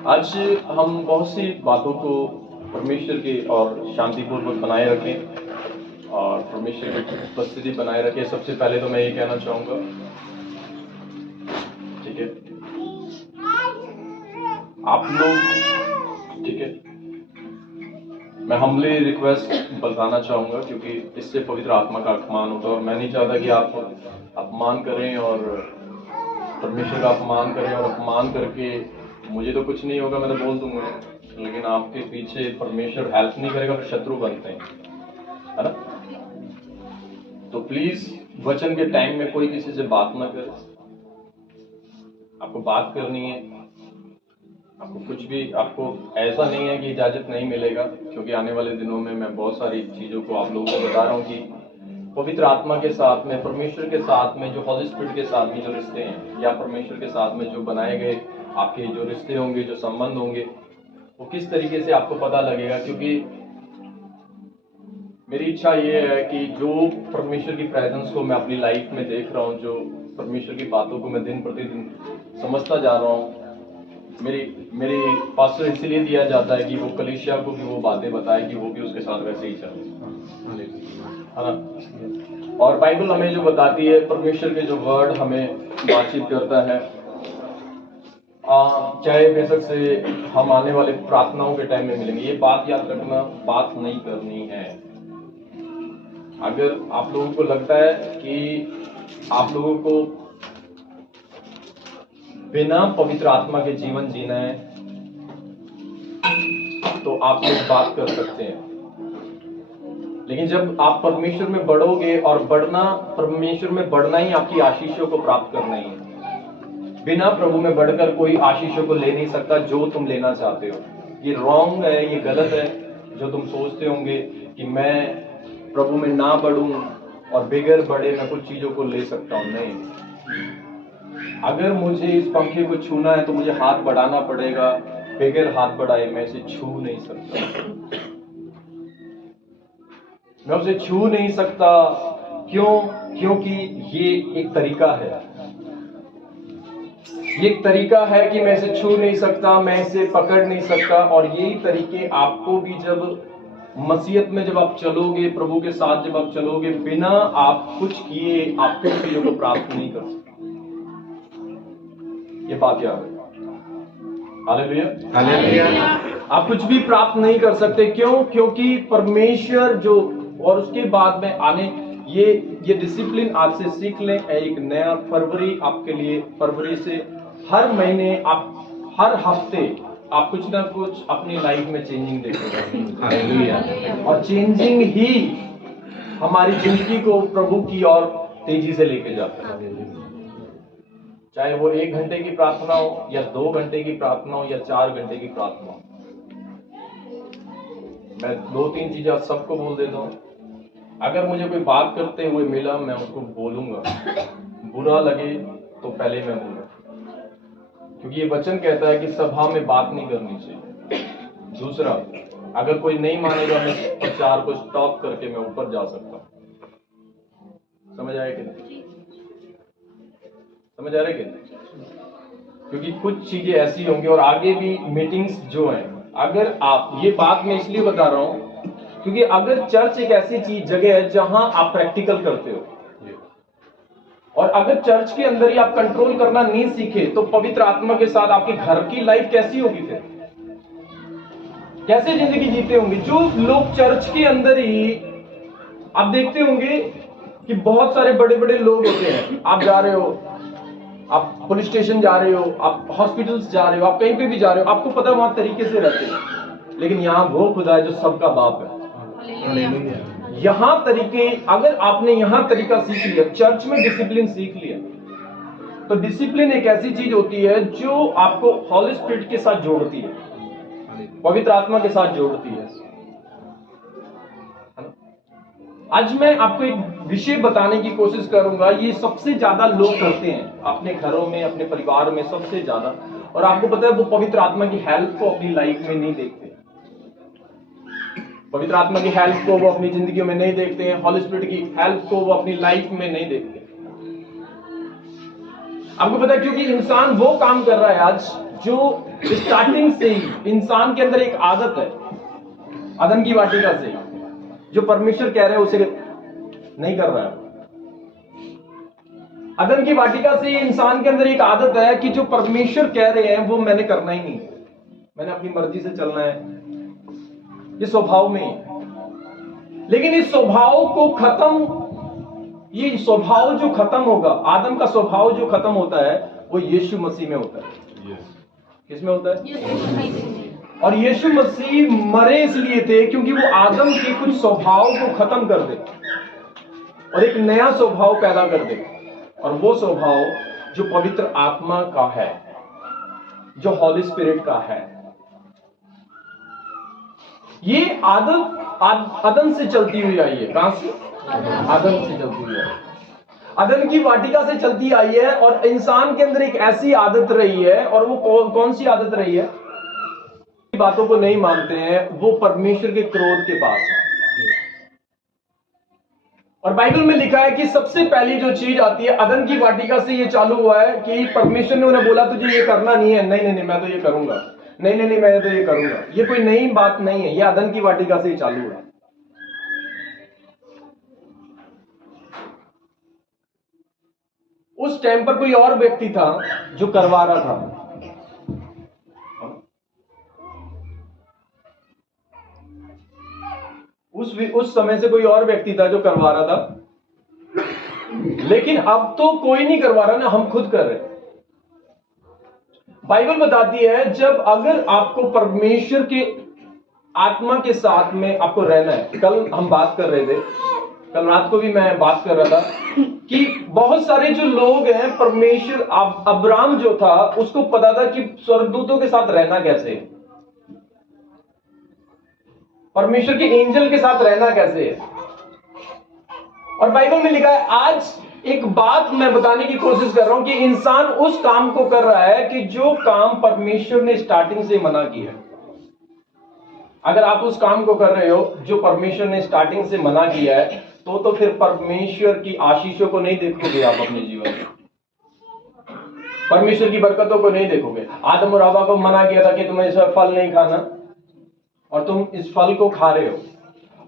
आज हम बहुत सी बातों को परमेश्वर की और शांतिपूर्वक बनाए रखें और परमेश्वर की उपस्थिति बनाए रखें। सबसे पहले तो मैं ये कहना चाहूँगा, ठीक है, आप लोग, ठीक है, मैं हम्बली रिक्वेस्ट बताना चाहूँगा क्योंकि इससे पवित्र आत्मा का अपमान होता है और मैं नहीं चाहता कि आप अपमान करें और परमेश्वर का अपमान करें और अपमान करके मुझे तो कुछ नहीं होगा, मैं तो बोल दूंगा, लेकिन आपके पीछे परमेश्वर हेल्प नहीं करेगा, फिर शत्रु बनते हैं, है ना। तो प्लीज वचन के टाइम में कोई किसी से बात ना करे। आपको बात करनी है, आपको कुछ भी, आपको ऐसा नहीं है कि इजाजत नहीं मिलेगा, क्योंकि आने वाले दिनों में मैं बहुत सारी चीजों को आप लोगों को बता रहा हूँ कि पवित्र आत्मा के साथ में, परमेश्वर के साथ में, जो हॉली स्पिरिट के साथ में जो रिश्ते हैं, या परमेश्वर के साथ में जो बनाए गए आपके जो रिश्ते होंगे, जो संबंध होंगे, वो किस तरीके से आपको पता लगेगा। क्योंकि मेरी इच्छा ये है कि जो परमेश्वर की प्रेजेंस को मैं अपनी लाइफ में देख रहा हूँ, जो परमेश्वर की बातों को मैं दिन प्रतिदिन समझता जा रहा हूँ, मेरी पास्टर इसलिए दिया जाता है कि वो कलीसिया को भी वो बातें बताए कि वो भी उसके साथ वैसे ही चले, है ना। और बाइबल हमें जो बताती है, परमेश्वर के जो वर्ड हमें बातचीत करता है, चाहे बेशक से हम आने वाले प्रार्थनाओं के टाइम में मिलेंगे, ये बात याद रखना, बात नहीं करनी है। अगर आप लोगों को लगता है कि आप लोगों को बिना पवित्र आत्मा के जीवन जीना है, तो आप लोग बात कर सकते हैं। लेकिन जब आप परमेश्वर में बढ़ोगे, और बढ़ना, परमेश्वर में बढ़ना ही आपकी आशीषों को प्राप्त करना ही है। बिना प्रभु में बढ़कर कोई आशीषों को ले नहीं सकता जो तुम लेना चाहते हो। ये रॉन्ग है, ये गलत है जो तुम सोचते होंगे कि मैं प्रभु में ना बढ़ूं और बगैर बढ़े मैं कुछ चीजों को ले सकता हूं। नहीं, अगर मुझे इस पंखे को छूना है तो मुझे हाथ बढ़ाना पड़ेगा, बगैर हाथ बढ़ाए मैं इसे छू नहीं सकता, मैं उसे छू नहीं सकता। क्यों? क्योंकि ये एक तरीका है, ये एक तरीका है कि मैं इसे छू नहीं सकता, मैं इसे पकड़ नहीं सकता। और यही तरीके आपको भी, जब मसीहत में जब आप चलोगे, प्रभु के साथ जब आप चलोगे, बिना आप कुछ किए आप कुछ चीजों को प्राप्त नहीं कर सकते। ये बात याद है। Hallelujah, hallelujah. आप कुछ भी प्राप्त नहीं कर सकते। क्यों? क्योंकि परमेश्वर जो, और उसके बाद में आने, ये डिसिप्लिन आज से सीख लें। एक नया फरवरी आपके लिए, फरवरी से हर महीने, आप हर हफ्ते आप कुछ ना कुछ अपनी लाइफ में चेंजिंग देखेंगे। हालेलुया। और चेंजिंग ही हमारी जिंदगी को प्रभु की ओर तेजी से लेके जाता है। चाहे वो 1 घंटे की प्रार्थना हो, या 2 घंटे की प्रार्थना हो, या 4 घंटे की प्रार्थना हो। मैं 2-3 चीजें सबको बोल देता हूँ। अगर मुझे कोई बात करते हुए मिला, मैं उसको बोलूंगा, बुरा लगे तो पहले मैं बोलूंगा, क्योंकि ये वचन कहता है कि सभा में बात नहीं करनी चाहिए। दूसरा, अगर कोई नहीं मानेगा, मैं प्रचार को स्टॉप करके मैं ऊपर जा सकता हूँ। समझ आया कि नहीं? समझ आ रहा है कि नहीं? क्योंकि कुछ चीजें ऐसी होंगी, और आगे भी मीटिंग्स जो हैं, अगर आप, ये बात मैं इसलिए बता रहा हूं क्योंकि अगर चर्च एक ऐसी चीज, जगह है जहां आप प्रैक्टिकल करते हो, और अगर चर्च के अंदर ही आप कंट्रोल करना नहीं सीखे, तो पवित्र आत्मा के साथ आपके घर की लाइफ कैसी होगी? फिर कैसे जिंदगी जीते होंगे? जो लोग चर्च के अंदर ही, आप देखते होंगे कि बहुत सारे बड़े बड़े लोग होते हैं। आप जा रहे हो, आप पुलिस स्टेशन जा रहे हो, आप हॉस्पिटल्स जा रहे हो, आप कहीं पे भी जा रहे हो, आपको पता है वहां तरीके से रहते हैं। लेकिन यहाँ वो खुदा है जो सबका बाप है। यहाँ तरीके, अगर आपने यहाँ तरीका सीख लिया, चर्च में डिसिप्लिन सीख लिया, तो डिसिप्लिन एक ऐसी चीज होती है जो आपको हॉली स्पिरिट के साथ जोड़ती है, पवित्र आत्मा के साथ जोड़ती है। आज मैं आपको एक विषय बताने की कोशिश करूंगा, ये सबसे ज्यादा लोग करते हैं अपने घरों में, अपने परिवार में सबसे ज्यादा। और आपको पता है, वो पवित्र आत्मा की हेल्प को अपनी लाइफ में नहीं देखते। पवित्र आत्मा की हेल्प को वो अपनी जिंदगी में नहीं देखते हैं, हॉली स्पिरिट की हेल्प को वो अपनी लाइफ में नहीं देखते। आपको पता है, क्योंकि इंसान वो काम कर रहा है आज जो स्टार्टिंग से ही इंसान के अंदर एक आदत है, अदन की वाटिका से, जो परमेश्वर कह रहे हैं उसे नहीं कर रहा है। अदन की वाटिका से इंसान के अंदर एक आदत है कि जो परमेश्वर कह रहे हैं वो मैंने करना ही नहीं, मैंने अपनी मर्जी से चलना है, ये स्वभाव में है। लेकिन इस स्वभाव को खत्म, ये स्वभाव जो खत्म होगा, आदम का स्वभाव जो खत्म होता है वो यीशु मसीह में होता है। किसमें होता है? और यीशु मसीह मरे इसलिए थे क्योंकि वो आदम के कुछ स्वभाव को खत्म कर दे और एक नया स्वभाव पैदा कर दे, और वो स्वभाव जो पवित्र आत्मा का है, जो हॉली स्पिरिट का है। ये आदत अदन से चलती हुई आई है। कहां से? अदन से चलती हुई आई है, अदन की वाटिका से चलती आई है। और इंसान के अंदर एक ऐसी आदत रही है, और वो कौन सी आदत रही है? बातों को नहीं मानते हैं, वो परमेश्वर के क्रोध के पास है। और बाइबल में लिखा है कि सबसे पहली जो चीज आती है, अदन की वाटिका से ये चालू हुआ है कि परमेश्वर ने उन्हें बोला तुझे ये करना नहीं है, नहीं नहीं नहीं मैं तो ये करूंगा, नहीं नहीं नहीं मैं तो ये करूंगा। ये कोई नई बात नहीं है, ये अदन की वाटिका से ही चालू है। उस टाइम पर कोई और व्यक्ति था जो करवा रहा था। उस समय से कोई और व्यक्ति था जो करवा रहा था, लेकिन अब तो कोई नहीं करवा रहा ना, हम खुद कर रहे हैं। बाइबल बताती है जब अगर आपको परमेश्वर के आत्मा के साथ में आपको रहना है। कल हम बात कर रहे थे, कल रात को भी मैं बात कर रहा था कि बहुत सारे जो लोग हैं, परमेश्वर अब्राहम जो था उसको पता था कि स्वर्गदूतों के साथ रहना कैसे है, परमेश्वर के एंजल के साथ रहना कैसे है। और बाइबल में लिखा है, आज एक बात मैं बताने की कोशिश कर रहा हूं कि इंसान उस काम को कर रहा है कि जो काम परमेश्वर ने स्टार्टिंग से मना किया है। अगर आप उस काम को कर रहे हो जो परमेश्वर ने स्टार्टिंग से मना किया है, तो फिर परमेश्वर की आशीषों को नहीं देखोगे आप अपने जीवन में, परमेश्वर की बरकतों को नहीं देखोगे। आदम और हव्वा को मना किया था कि तुम्हें इस फल नहीं खाना, और तुम इस फल को खा रहे हो,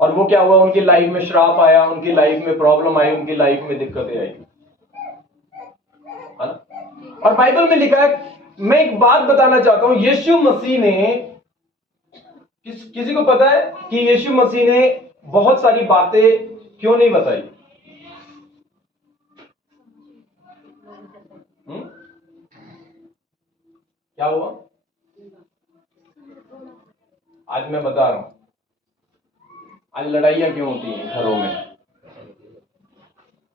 और वो क्या हुआ? उनकी लाइफ में श्राप आया, उनकी लाइफ में प्रॉब्लम आई, उनकी लाइफ में दिक्कतें आई। और बाइबल में लिखा है, मैं एक बात बताना चाहता हूं, यीशु मसीह ने किसी को पता है कि यीशु मसीह ने बहुत सारी बातें क्यों नहीं बताई? क्या हुआ? आज मैं बता रहा हूं, आज लड़ाइयां क्यों होती हैं घरों में।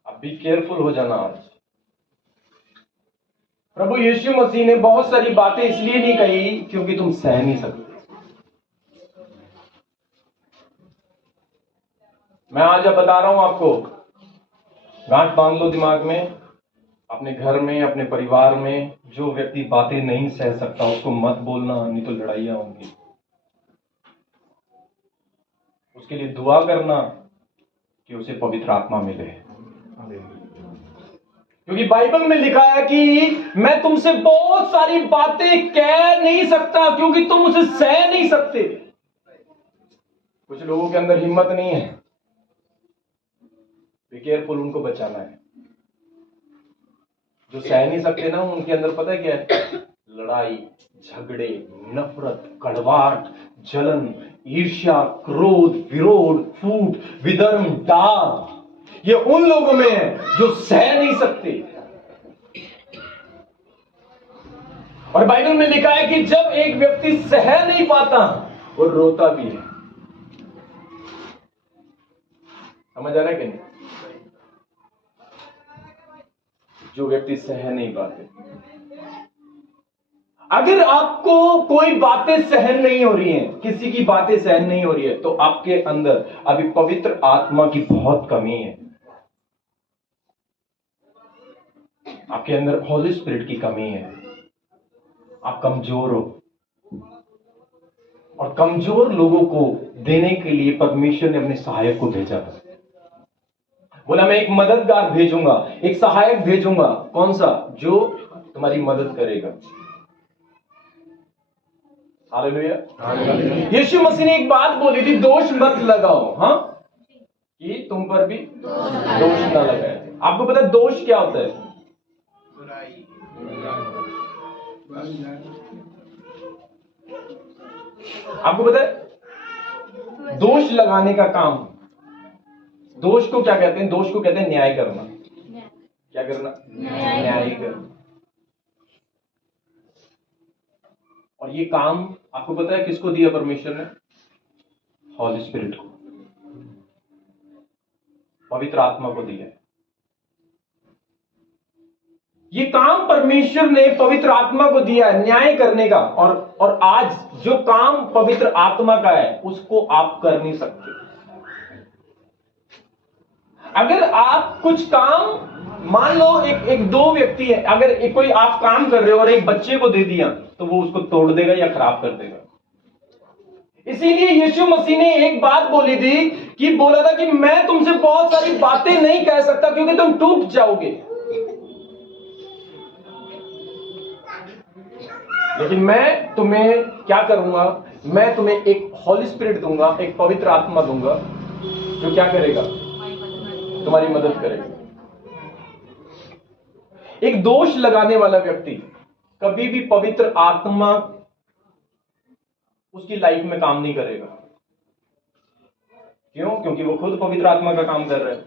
अब भी केयरफुल हो जाना। आज प्रभु यीशु मसीह ने बहुत सारी बातें इसलिए नहीं कही क्योंकि तुम सह नहीं सकते। मैं आज अब बता रहा हूं आपको, गांठ बांध लो दिमाग में, अपने घर में, अपने परिवार में जो व्यक्ति बातें नहीं सह सकता उसको मत बोलना, नहीं तो लड़ाइयां होंगी। उसके लिए दुआ करना कि उसे पवित्र आत्मा मिले, क्योंकि बाइबल में लिखा है कि मैं तुमसे बहुत सारी बातें कह नहीं सकता क्योंकि तुम उसे सह नहीं सकते। कुछ लोगों के अंदर हिम्मत नहीं है, बी केयरफुल, उनको बचाना है। जो सह नहीं सकते ना, उनके अंदर पता है क्या है? लड़ाई, झगड़े, नफरत, कड़वाहट, जलन, ईर्ष्या, क्रोध, विरोध, फूट, विधर्म, दाग, ये उन लोगों में है जो सह नहीं सकते। और बाइबल में लिखा है कि जब एक व्यक्ति सह नहीं पाता वो रोता भी है। समझ आ रहा है कि नहीं? जो व्यक्ति सह नहीं पाते। अगर आपको कोई बातें सहन नहीं हो रही हैं, किसी की बातें सहन नहीं हो रही है, तो आपके अंदर अभी पवित्र आत्मा की बहुत कमी है। आपके अंदर हॉली स्पिरिट की कमी है। आप कमजोर हो, और कमजोर लोगों को देने के लिए परमेश्वर ने अपने सहायक को भेजा था। बोला मैं एक मददगार भेजूंगा, एक सहायक भेजूंगा। कौन सा? जो तुम्हारी मदद करेगा। हालेलुया। यीशु मसीह ने एक बात बोली थी, दोष मत लगाओ, हाँ, कि तुम पर भी दोष ना लगाए। आपको पता है दोष क्या होता है? आपको पता है दोष लगाने का काम, दोष को क्या कहते हैं? दोष को कहते हैं न्याय करना। क्या करना? न्याय करना। और ये काम आपको पता है किसको दिया परमेश्वर ने? हॉली स्पिरिट को, पवित्र आत्मा को दिया है। ये काम परमेश्वर ने पवित्र आत्मा को दिया है न्याय करने का। और आज जो काम पवित्र आत्मा का है उसको आप कर नहीं सकते। अगर आप कुछ काम, मान लो एक दो व्यक्ति है, अगर कोई आप काम कर रहे हो और एक बच्चे को दे दिया तो वो उसको तोड़ देगा या खराब कर देगा। इसीलिए यीशु मसीह ने एक बात बोली थी कि बोला था कि मैं तुमसे बहुत सारी बातें नहीं कह सकता क्योंकि तुम टूट जाओगे, लेकिन मैं तुम्हें क्या करूंगा? मैं तुम्हें एक हॉली स्पिरिट दूंगा, एक पवित्र आत्मा दूंगा जो क्या करेगा? तुम्हारी मदद करेगा। एक दोष लगाने वाला व्यक्ति कभी भी पवित्र आत्मा उसकी लाइफ में काम नहीं करेगा। क्यों? क्योंकि वो खुद पवित्र आत्मा का काम कर रहा है।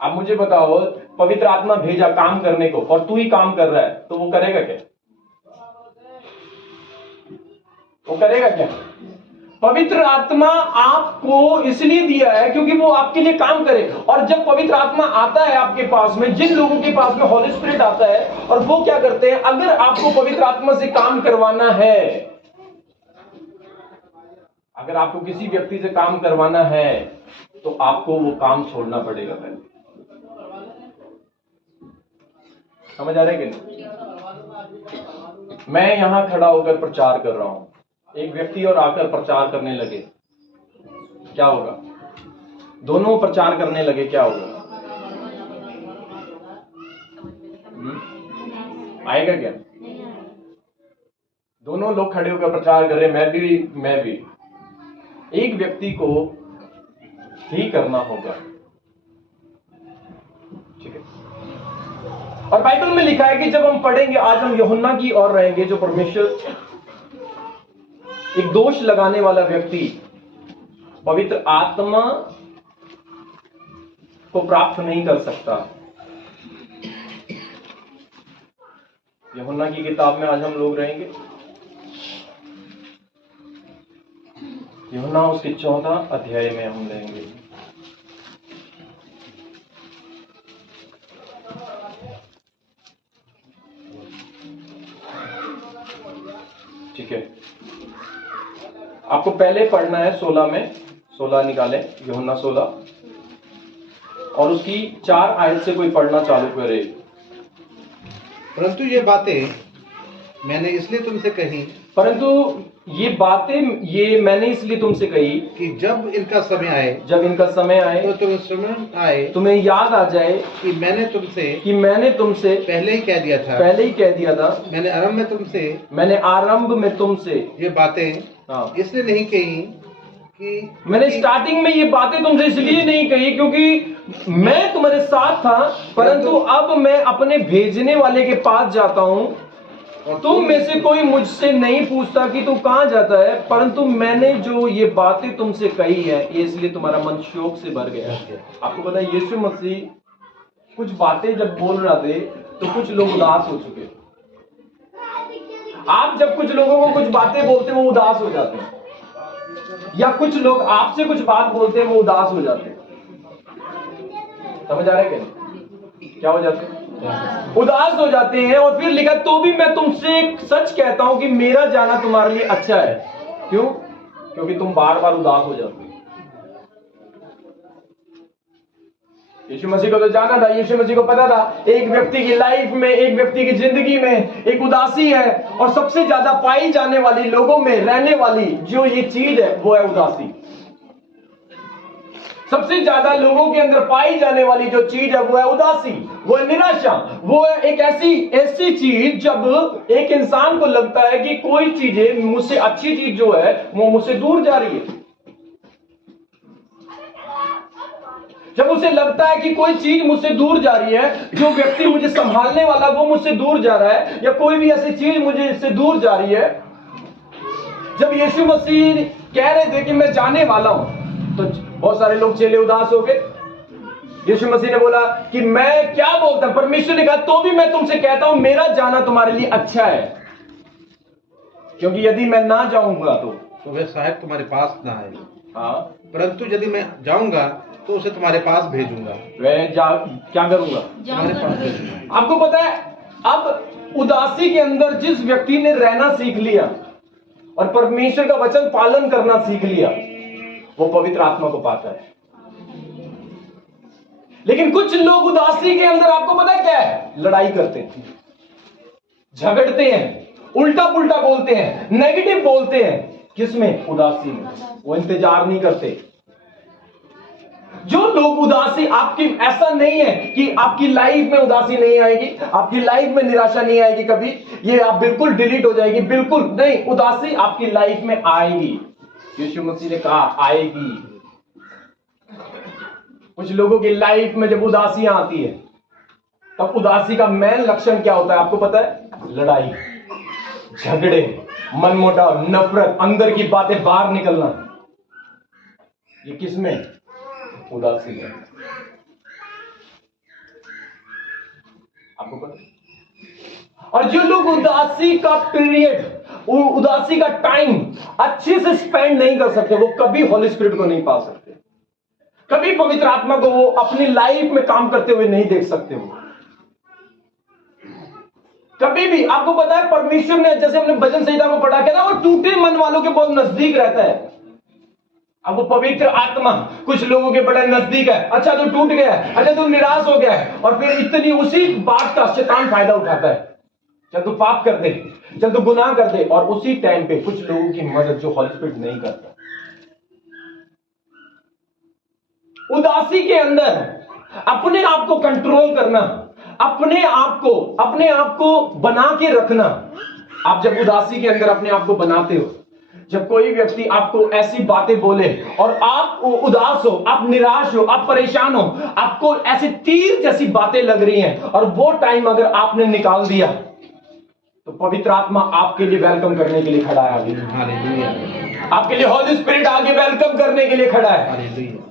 अब मुझे बताओ, पवित्र आत्मा भेजा काम करने को और तू ही काम कर रहा है तो वो करेगा क्या? वो करेगा क्या? पवित्र आत्मा आपको इसलिए दिया है क्योंकि वो आपके लिए काम करे। और जब पवित्र आत्मा आता है आपके पास में, जिन लोगों के पास में हॉली स्पिरिट आता है, और वो क्या करते हैं, अगर आपको पवित्र आत्मा से काम करवाना है, अगर आपको किसी व्यक्ति से काम करवाना है तो आपको वो काम छोड़ना पड़ेगा पहले। समझ आ रहा है कि नहीं? मैं यहां खड़ा होकर प्रचार कर रहा हूं, एक व्यक्ति और आकर प्रचार करने लगे, क्या होगा? दोनों प्रचार करने लगे, क्या होगा? आएगा क्या? दोनों लोग खड़े होकर प्रचार कर रहे, मैं भी। एक व्यक्ति को ही करना होगा, ठीक है? और बाइबल में लिखा है कि जब हम पढ़ेंगे, आज हम यूहन्ना की ओर रहेंगे, जो परमेश्वर, एक दोष लगाने वाला व्यक्ति पवित्र आत्मा को प्राप्त नहीं कर सकता। यूहन्ना की किताब में आज हम लोग रहेंगे, यूहन्ना उसके 14 अध्याय में हम रहेंगे। ठीक है, आपको पहले पढ़ना है 16 में, 16 निकालें, यूहन्ना 16, और उसकी 4 आयत से कोई पढ़ना चालू करे। परंतु ये बातें मैंने इसलिए तुमसे कही, परंतु ये बातें ये मैंने इसलिए तुमसे कही कि जब इनका समय आए, तो तुम्हें स्मरण आए, तुम्हें याद आ जाए कि मैंने तुमसे पहले ही कह दिया था, मैंने आरंभ में तुमसे ये बातें इसलिए नहीं कही कि मैंने स्टार्टिंग में ये बातें तुमसे इसलिए नहीं कही क्योंकि मैं तुम्हारे साथ था, परंतु अब मैं अपने भेजने वाले के पास जाता हूं। तुम में से कोई मुझसे नहीं पूछता कि तू कहां जाता है, परंतु मैंने जो ये बातें तुमसे कही है, ये इसलिए तुम्हारा मन शोक से भर गया। आपको पता है, यीशु मसीह कुछ बातें जब बोल रहा थे तो कुछ लोग उदास हो चुके। आप जब कुछ लोगों को कुछ बातें बोलते वो उदास हो जाते हैं, या कुछ लोग आपसे कुछ बात बोलते हैं वो उदास हो जाते हैं। समझ आ रहा है क्या हो जाते हैं? उदास हो जाते हैं। और फिर लिखा, तो भी मैं तुमसे सच कहता हूं कि मेरा जाना तुम्हारे लिए अच्छा है। क्यों? क्योंकि तुम बार बार उदास हो जाते हो। यीशु मसीह को तो जाना था, यीशु मसीह को पता था एक व्यक्ति की लाइफ में, एक व्यक्ति की जिंदगी में एक उदासी है, और सबसे ज्यादा पाई जाने वाली, लोगों में रहने वाली जो ये चीज है वो है उदासी। सबसे ज्यादा लोगों के अंदर पाई जाने वाली जो चीज है वो है उदासी, वो है निराशा, वो है एक ऐसी चीज जब एक इंसान को लगता है कि कोई चीजें मुझसे अच्छी चीज जो है वो मुझसे दूर जा रही है। जब उसे लगता है कि कोई चीज मुझसे दूर जा रही है, जो व्यक्ति मुझे संभालने वाला वो मुझसे दूर जा रहा है, या कोई भी ऐसी चीज मुझे इससे दूर जा रही है। जब यीशु मसीह कह रहे थे कि मैं जाने वाला हूं, तो बहुत सारे लोग चेले उदास हो गए। यीशु मसीह ने बोला कि मैं क्या बोलता हूं, परमेश्वर ने कहा तो भी मैं तुमसे कहता हूं मेरा जाना तुम्हारे लिए अच्छा है, क्योंकि यदि मैं ना जाऊंगा तो वह शायद तुम्हारे पास ना आए, हाँ, परंतु यदि मैं जाऊंगा तो उसे तुम्हारे पास भेजूंगा। क्या करूंगा? तुम्हारे पास भेजूंगा। आपको पता है, अब उदासी के अंदर जिस व्यक्ति ने रहना सीख लिया और परमेश्वर का वचन पालन करना सीख लिया, वो पवित्र आत्मा को पाता है। लेकिन कुछ लोग उदासी के अंदर, आपको पता है क्या है, लड़ाई करते हैं, झगड़ते हैं, उल्टा पुल्टा बोलते हैं, नेगेटिव बोलते हैं। किसमें? उदासी में। वो इंतजार नहीं करते। जो लोग उदासी, आपकी ऐसा नहीं है कि आपकी लाइफ में उदासी नहीं आएगी, आपकी लाइफ में निराशा नहीं आएगी कभी, ये आप बिल्कुल डिलीट हो जाएगी, बिल्कुल नहीं। उदासी आपकी लाइफ में आएगी। यीशु मसीह ने कहा आएगी। कुछ लोगों की लाइफ में जब उदासियां आती है, तब उदासी का मेन लक्षण क्या होता है आपको पता है? लड़ाई, झगड़े, मनमुटाव, नफरत, अंदर की बातें बाहर निकलना। ये किसमें? उदासी है। आपको पता? और जो लोग उदासी का पीरियड, उदासी का टाइम अच्छे से स्पेंड नहीं कर सकते, वो कभी होली स्पिरिट को नहीं पा सकते, कभी पवित्र आत्मा को वो अपनी लाइफ में काम करते हुए नहीं देख सकते। वो कभी भी, आपको पता है परमेश्वर ने, जैसे हमने भजन संहिता में पढ़ा किया ना, वो टूटे मन वालों के बहुत नजदीक रहता है। अब वो पवित्र आत्मा कुछ लोगों के बड़े नजदीक है। अच्छा तू टूट गया है, अच्छा तू निराश हो गया है, और फिर इतनी उसी बात का शैतान फायदा उठाता है। चल तू पाप कर दे, चल तू गुनाह कर दे, और उसी टाइम पे कुछ लोगों की मदद जो हॉली स्पिरिट नहीं करता। उदासी के अंदर अपने आप को कंट्रोल करना, अपने आप को बना के रखना। आप जब उदासी के अंदर अपने आप को बनाते हो, जब कोई व्यक्ति आपको ऐसी बातें बोले और आप उदास हो, आप निराश हो, आप परेशान हो, आपको ऐसी तीर जैसी बातें लग रही हैं, और वो टाइम अगर आपने निकाल दिया, तो पवित्र आत्मा आपके लिए वेलकम करने के लिए खड़ा है। हालेलुया। आपके लिए हॉली स्पिरिट आगे वेलकम करने के लिए खड़ा है। हालेलुया।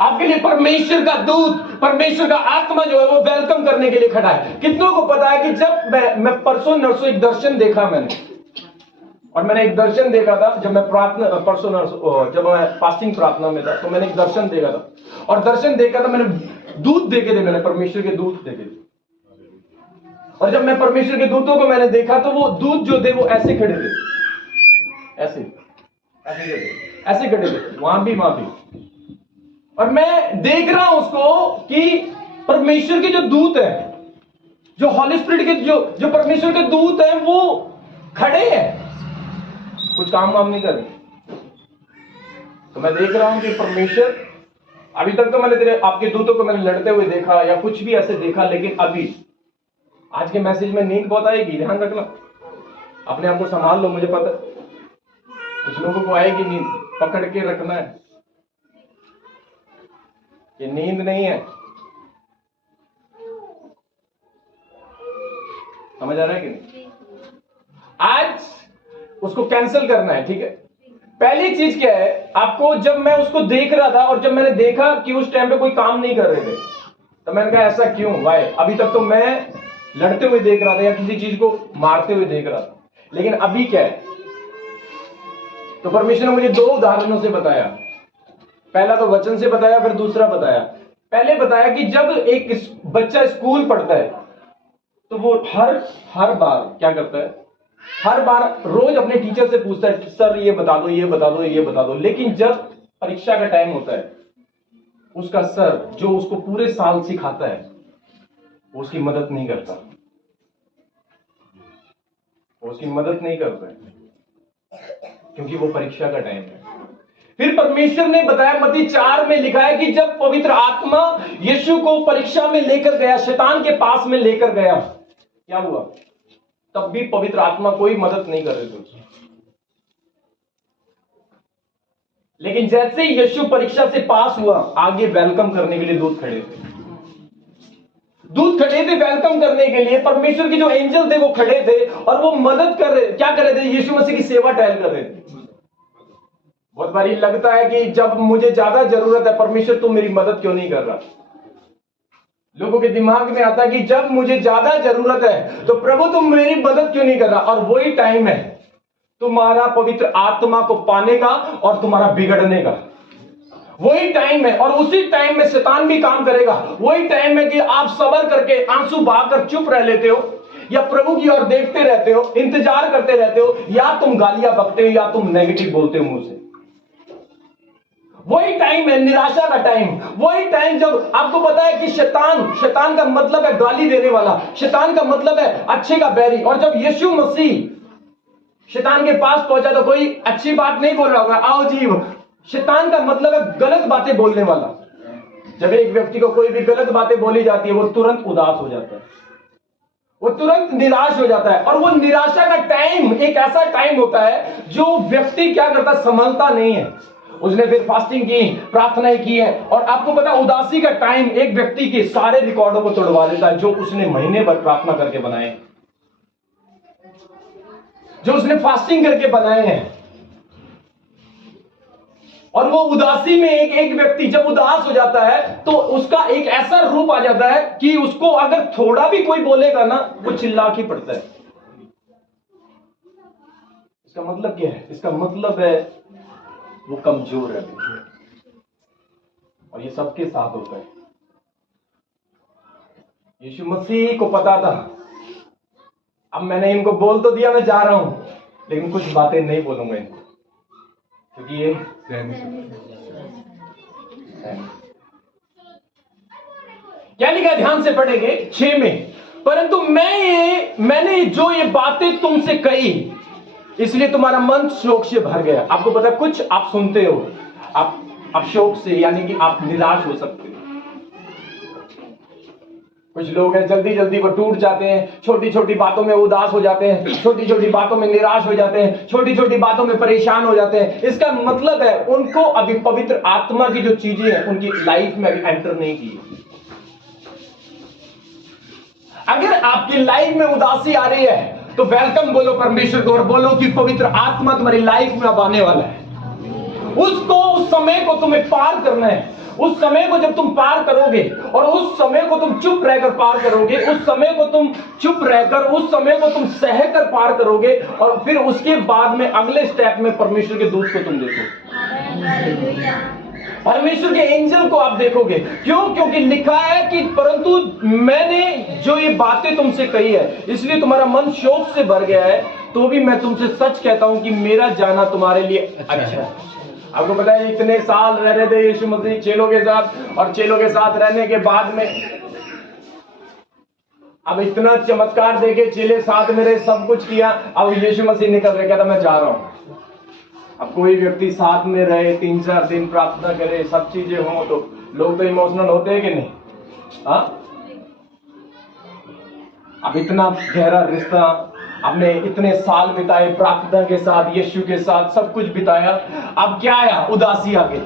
आपके लिए परमेश्वर का दूत, परमेश्वर का आत्मा जो है वो वेलकम करने के लिए खड़ा है। कितनों को पता है कि जब मैं परसों नरसों एक दर्शन देखा मैंने, और मैंने एक दर्शन देखा था जब मैं जब मैं फास्टिंग प्रार्थना में था, तो मैंने एक दर्शन देखा था, और दर्शन देखा था, मैंने दूत देखे थे, मैंने परमेश्वर के दूत देखे थे। और जब मैं परमेश्वर के दूतों को मैंने देखा, तो वो दूत जो थे वो ऐसे खड़े थे, ऐसे खड़े थे, वहां भी। और मैं देख रहा हूं उसको कि परमेश्वर के जो दूत है, जो हॉली स्पिरिट के जो परमेश्वर के दूत हैं, वो खड़े हैं, कुछ काम वाम नहीं कर रहे। तो मैं देख रहा हूं कि परमेश्वर, अभी तक तो मैंने आपके दूतों को मैंने लड़ते हुए देखा या कुछ भी ऐसे देखा, लेकिन अभी आज के मैसेज में नींद बहुत आएगी, ध्यान रखना, अपने आप को संभाल लो। मुझे पता कुछ लोगों को आएगी नींद, पकड़ के रखना है, ये नींद नहीं है। समझ आ रहा है कि नहीं? आज उसको कैंसिल करना है, ठीक है। पहली चीज क्या है, आपको, जब मैं उसको देख रहा था और जब मैंने देखा कि उस टाइम पे कोई काम नहीं कर रहे थे, तो मैंने कहा ऐसा क्यों भाई? अभी तक तो मैं लड़ते हुए देख रहा था या किसी चीज को मारते हुए देख रहा था, लेकिन अभी क्या है? तो परमेश्वर ने मुझे 2 उदाहरणों से बताया। पहला तो वचन से बताया, फिर दूसरा बताया। पहले बताया कि जब एक बच्चा स्कूल पढ़ता है, तो वो हर बार क्या करता है, हर बार रोज अपने टीचर से पूछता है, सर ये बता दो, ये बता दो, ये बता दो। लेकिन जब परीक्षा का टाइम होता है, उसका सर जो उसको पूरे साल सिखाता है, वो उसकी मदद नहीं करता, क्योंकि वो परीक्षा का टाइम है। फिर परमेश्वर ने बताया, मत्ती 4 में लिखा है कि जब पवित्र आत्मा यीशु को परीक्षा में लेकर गया, शैतान के पास में लेकर गया, क्या हुआ? तब भी पवित्र आत्मा कोई मदद नहीं कर रहे थे। लेकिन जैसे ही यीशु परीक्षा से पास हुआ, आगे वेलकम करने के लिए दूत खड़े थे। दूत खड़े थे वेलकम करने के लिए। परमेश्वर के जो एंजल थे वो खड़े थे और वो मदद कर रहे, क्या कर रहे थे? यीशु मसीह की सेवा टहल कर रहे थे। बहुत बारी लगता है कि जब मुझे ज्यादा जरूरत है, परमेश्वर तुम मेरी मदद क्यों नहीं कर रहा? लोगों के दिमाग में आता है कि जब मुझे ज्यादा जरूरत है तो प्रभु तुम मेरी मदद क्यों नहीं कर रहा? और वही टाइम है तुम्हारा पवित्र आत्मा को पाने का और तुम्हारा बिगड़ने का। वही टाइम है, और उसी टाइम में शैतान भी काम करेगा। वही टाइम है कि आप सबर करके आंसू बहाकर चुप रह लेते हो, या प्रभु की ओर देखते रहते हो, इंतजार करते रहते हो, या तुम गालियां बकते हो, या तुम नेगेटिव बोलते हो मुंह से। वही टाइम है निराशा का टाइम। वही टाइम जब आपको पता है कि शैतान का मतलब है गाली देने वाला, शैतान का मतलब है अच्छे का बैरी। और जब यीशु मसीह शैतान के पास पहुंचा तो कोई अच्छी बात नहीं बोल रहा होगा, आओ जी। शैतान का मतलब है गलत बातें बोलने वाला। जब एक व्यक्ति को कोई भी गलत बातें बोली जाती है, वो तुरंत उदास हो जाता है, वो तुरंत निराश हो जाता है। और वो निराशा का टाइम एक ऐसा टाइम होता है जो व्यक्ति क्या करता है, संभलता नहीं है। उसने फिर फास्टिंग की, प्रार्थनाएं की है, और आपको पता है उदासी का टाइम एक व्यक्ति के सारे रिकॉर्डों को तोड़वा देता है, जो उसने महीने भर प्रार्थना करके बनाए, जो उसने फास्टिंग करके बनाए हैं। और वो उदासी में एक व्यक्ति जब उदास हो जाता है तो उसका एक ऐसा रूप आ जाता है कि उसको अगर थोड़ा भी कोई बोलेगा ना, वो चिल्ला के पड़ता है। इसका मतलब क्या है? इसका मतलब है वो कमजोर है, और ये सबके साथ होता है। यीशु मसीह को पता था, अब मैंने इनको बोल तो दिया मैं जा रहा हूं, लेकिन कुछ बातें नहीं बोलूंगा इनको, क्योंकि ये क्या लिखा है, ध्यान से पढ़ेंगे 6 में। परंतु मैंने जो ये बातें तुमसे कही, इसलिए तुम्हारा मन शोक से भर गया। आपको पता है, कुछ आप सुनते हो, आप शोक से, यानी कि आप निराश हो सकते हो। कुछ लोग हैं जल्दी जल्दी वो टूट जाते हैं, छोटी छोटी बातों में उदास हो जाते हैं, छोटी छोटी बातों में निराश हो जाते हैं, छोटी छोटी बातों में परेशान हो जाते हैं। इसका मतलब है उनको अभी पवित्र आत्मा की जो चीजें हैं उनकी लाइफ में अभी एंटर नहीं की। अगर आपकी लाइफ में उदासी आ रही है तो वेलकम बोलो परमेश्वर को, और बोलो कि पवित्र आत्मा तुम्हारी लाइफ में अब आने वाला है। उस समय को तुम्हें पार करना है। उस समय को जब तुम पार करोगे, और उस समय को तुम चुप रहकर पार करोगे, उस समय को तुम चुप रहकर, उस समय को तुम सहकर पार करोगे, और फिर उसके बाद में अगले स्टेप में परमेश्वर के दूत को तुम देखो, परमेश्वर के एंजल को आप देखोगे। क्यों? क्योंकि लिखा है कि परंतु मैंने जो ये बातें तुमसे कही है, इसलिए तुम्हारा मन शोक से भर गया है। तो भी मैं तुमसे सच कहता हूं कि मेरा जाना तुम्हारे लिए अच्छा है। आपको पता है, इतने साल रह रहे थे यीशु मसीह चेलों के साथ, और चेलों के साथ रहने के बाद में अब इतना चमत्कार देके चेले साथ में रहे, सब कुछ किया, अब यीशु मसीह निकल रहे, कहता मैं जा रहा हूं। अब कोई व्यक्ति साथ में रहे, 3-4 दिन प्रार्थना करे, सब चीजें हो, तो लोग तो इमोशनल होते हैं कि नहीं? हाँ, अब इतना गहरा रिश्ता, आपने इतने साल बिताए प्रार्थना के साथ, यीशु के साथ सब कुछ बिताया, अब क्या आया? उदासी आ गई।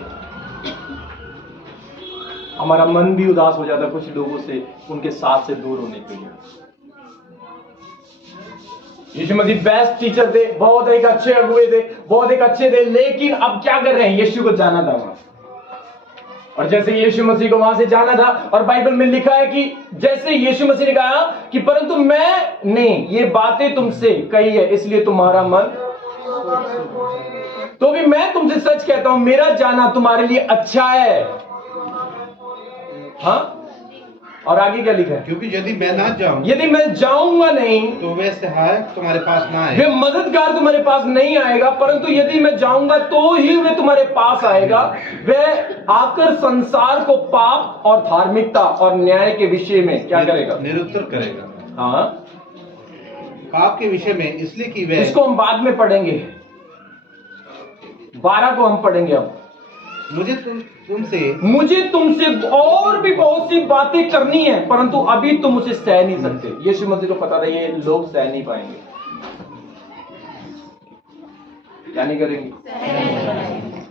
हमारा मन भी उदास हो जाता कुछ लोगों से, उनके साथ से दूर होने के लिए। यीशु मसीह बेस्ट टीचर थे, बहुत एक अच्छे अगुए थे, बहुत एक अच्छे थे, लेकिन अब क्या कर रहे हैं? यीशु को जाना था वहां, और जैसे यीशु मसीह को वहां से जाना था, और बाइबल में लिखा है कि जैसे यीशु मसीह ने कहा कि परंतु मैंने ये बातें तुमसे कही है, इसलिए तुम्हारा मन, तो भी मैं तुमसे सच कहता हूं मेरा जाना तुम्हारे लिए अच्छा है। हाँ, और आगे क्या लिखा है? क्योंकि यदि मैं ना जाऊं, यदि मैं जाऊंगा नहीं, तो वे सहायक तुम्हारे पास ना आए, वे मददगार तुम्हारे पास नहीं आएगा, परंतु यदि मैं जाऊंगा तो ही वे तुम्हारे पास आएगा। वे आकर संसार को पाप और धार्मिकता और न्याय के विषय में क्या करेगा? निरुत्तर करेगा। हाँ, पाप के विषय में, इसलिए कि वे, इसको हम बाद में पढ़ेंगे, 12 को हम पढ़ेंगे अब। मुझे तुमसे और भी बहुत सी बातें करनी है, परंतु अभी तुम उसे सह नहीं सकते। यीशु मसीह को पता था ये लोग सह नहीं पाएंगे। क्या नहीं करेंगे?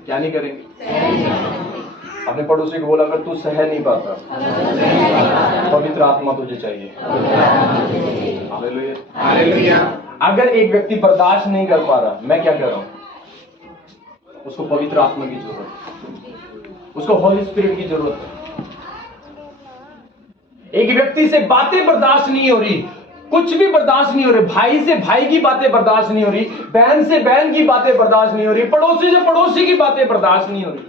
क्या नहीं करेंगे? अपने पड़ोसी को बोला, अगर तू सह नहीं पाता, पवित्र आत्मा तुझे चाहिए। Hallelujah, hallelujah. अगर एक व्यक्ति बर्दाश्त नहीं कर पा रहा, मैं क्या कह रहा हूं? उसको पवित्र आत्मा की जरूरत है, उसको होली स्पिरिट की जरूरत है। एक व्यक्ति से बातें बर्दाश्त नहीं हो रही, कुछ भी बर्दाश्त नहीं हो रही, भाई से भाई की बातें बर्दाश्त नहीं हो रही, बहन से बहन की बातें बर्दाश्त नहीं हो रही, पड़ोसी से पड़ोसी की बातें बर्दाश्त नहीं हो रही,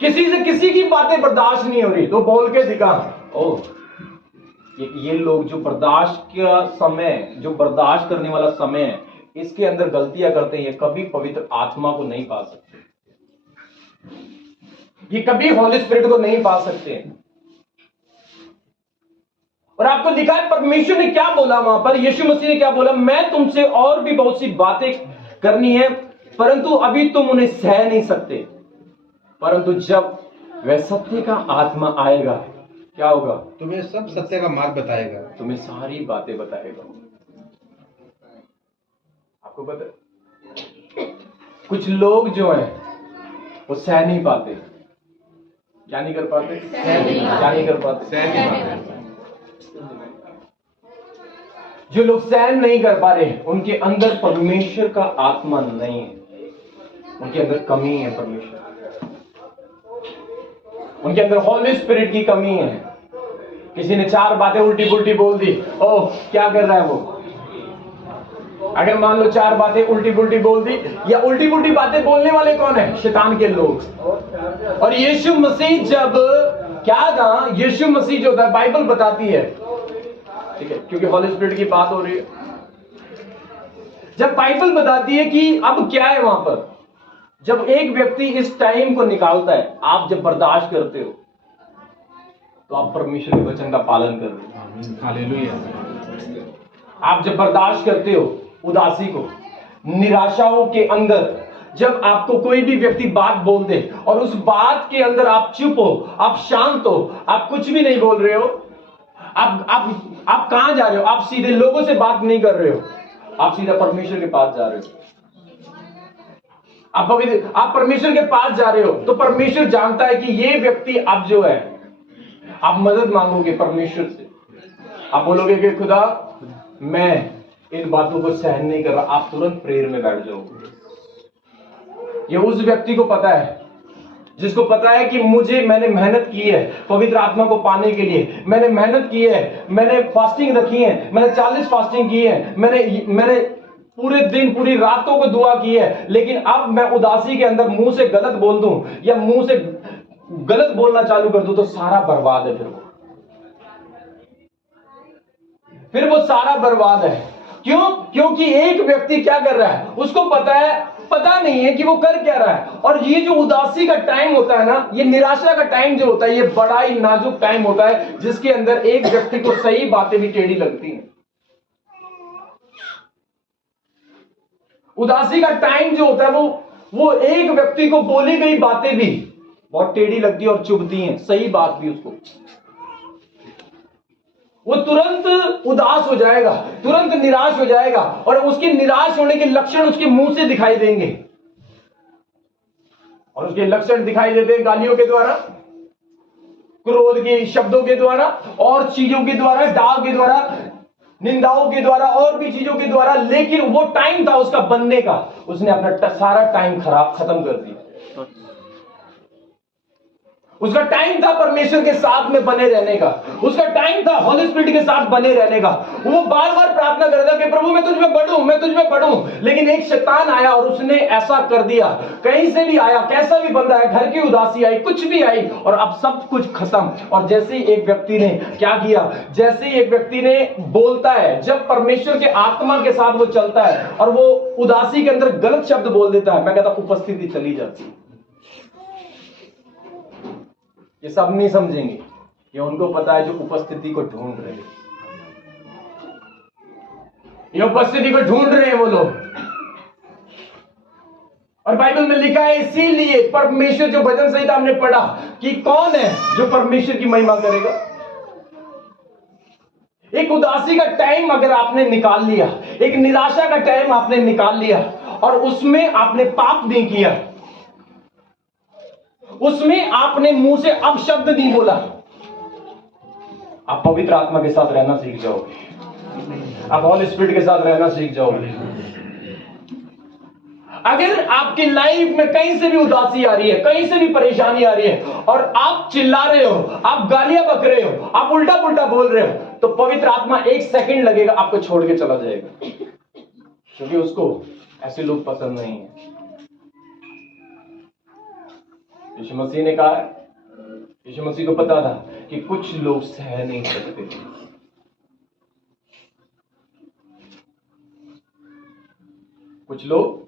किसी से किसी की बातें बर्दाश्त नहीं हो रही, तो बोल के दिखा। ओ ये लोग जो बर्दाश्त का समय, जो बर्दाश्त करने वाला समय है, इसके अंदर गलतियां करते हैं, ये कभी पवित्र आत्मा को नहीं पा सकते, ये कभी होली स्पिरिट को नहीं पा सकते। और आपको लिखा है परमेश्वर ने क्या बोला वहां पर, यीशु मसीह ने क्या बोला, मैं तुमसे और भी बहुत सी बातें करनी है, परंतु अभी तुम उन्हें सह नहीं सकते। परंतु जब वह सत्य का आत्मा आएगा, क्या होगा? तुम्हें सब सत्य का मार्ग बताएगा, तुम्हें सारी बातें बताएगा। आपको पता है कुछ लोग जो हैं वो सह नहीं पाते। क्या नहीं कर पाते? क्या नहीं कर पाते? सह नहीं पाते। जो लोग सहन नहीं कर पा रहे, उनके अंदर परमेश्वर का आत्मा नहीं है, उनके अंदर कमी है, परमेश्वर उनके अंदर होली स्पिरिट की कमी है। किसी ने 4 बातें उल्टी पुल्टी बोल दी, ओह क्या कर रहा है वो? अगर मान लो 4 बातें उल्टी पुल्टी बोल दी, या उल्टी पुल्टी बातें बोलने वाले कौन है? शैतान के लोग। और यीशु मसीह जब क्या था, यीशु मसीह जो था, बाइबल बताती है, ठीक है, क्योंकि होली स्पिरिट की बात हो रही है, जब बाइबल बताती है कि अब क्या है वहां पर, जब एक व्यक्ति इस टाइम को निकालता है, आप जब बर्दाश्त करते हो तो आप परमेश्वर के वचन का पालन कर रहे हो। हालेलुया। आप जब बर्दाश्त करते हो उदासी को, निराशाओं के अंदर, जब आपको कोई भी व्यक्ति बात बोल दे और उस बात के अंदर आप चुप हो, आप शांत हो, आप कुछ भी नहीं बोल रहे हो, आप कहां जा रहे हो? आप सीधे लोगों से बात नहीं कर रहे हो, आप सीधा परमेश्वर के पास जा रहे हो। आप परमेश्वर के पास जा रहे हो, तो परमेश्वर जानता है कि ये व्यक्ति अब जो है, आप मदद मांगोगे परमेश्वर से, आप बोलोगे कि खुदा मैं इन बातों को सहन नहीं कर रहा, आप तुरंत प्रेयर में बैठ जाओगे। ये उस व्यक्ति को पता है, जिसको पता है कि मैंने मेहनत की है पवित्र आत्मा को पाने के लिए, मैंने मेहनत की है, मैंने फास्टिंग रखी है, मैंने 40 फास्टिंग की है, मैंने पूरे दिन पूरी रातों को दुआ की है, लेकिन अब मैं उदासी के अंदर मुंह से गलत बोल दूं या मुंह से गलत बोलना चालू कर दूं तो सारा बर्बाद है। फिर वो सारा बर्बाद है। क्यों? क्योंकि एक व्यक्ति क्या कर रहा है, उसको पता नहीं है कि वो कर क्या रहा है। और ये जो उदासी का टाइम होता है ना, ये निराशा का टाइम जो होता है, ये बड़ा ही नाजुक टाइम होता है, जिसके अंदर एक व्यक्ति को सही बातें भी टेढ़ी लगती हैं। उदासी का टाइम जो होता है वो एक व्यक्ति को बोली गई बातें भी बहुत टेढ़ी लगती है और चुभती हैं, सही बात भी उसको। वो तुरंत उदास हो जाएगा, तुरंत निराश हो जाएगा, और उसके निराश होने के लक्षण उसके मुंह से दिखाई देंगे। और उसके लक्षण दिखाई देते हैं गालियों के द्वारा, क्रोध के शब्दों के द्वारा, और चीजों के द्वारा, डाव के द्वारा, निंदाओं के द्वारा, और भी चीजों के द्वारा। लेकिन वो टाइम था उसका बनने का, उसने अपना सारा टाइम खत्म कर दिया। उसका टाइम था परमेश्वर के साथ में बने रहने का, उसका टाइम था होली स्पिरिट के साथ बने रहने का। वो बार बार प्रार्थना कर रहा था कि प्रभु मैं तुझ में बढ़ूं, मैं तुझ में बढ़ूं। लेकिन एक शैतान आया और उसने ऐसा कर दिया, कहीं से भी आया, कैसा भी बंदा है, घर की उदासी आई, कुछ भी आई, और अब सब कुछ खत्म। और जैसे ही एक व्यक्ति ने क्या किया, जैसे ही एक व्यक्ति ने बोलता है, जब परमेश्वर के आत्मा के साथ वो चलता है और वो उदासी के अंदर गलत शब्द बोल देता है, मैं कहता उपस्थिति चली जाती है। ये सब नहीं समझेंगे, ये उनको पता है जो उपस्थिति को ढूंढ रहे हैं, ये उपस्थिति को ढूंढ रहे हैं वो लोग। बाइबल में लिखा है, इसीलिए परमेश्वर, जो भजन संहिता हमने पढ़ा कि कौन है जो परमेश्वर की महिमा करेगा। एक उदासी का टाइम अगर आपने निकाल लिया, एक निराशा का टाइम आपने निकाल लिया और उसमें आपने पाप नहीं किया, उसमें आपने मुंह से अपशब्द नहीं बोला, आप पवित्र आत्मा के साथ रहना सीख जाओगे, आप हॉली स्पिरिट के साथ रहना सीख जाओगे। अगर आपकी लाइफ में कहीं से भी उदासी आ रही है, कहीं से भी परेशानी आ रही है और आप चिल्ला रहे हो, आप गालियां बक रहे हो, आप उल्टा पुल्टा बोल रहे हो, तो पवित्र आत्मा 1 सेकंड लगेगा आपको छोड़ के चला जाएगा, क्योंकि उसको ऐसे लोग पसंद नहीं है। यीशु मसीह ने कहा, यीशु मसीह को पता था कि कुछ लोग सह नहीं सकते, कुछ लोग,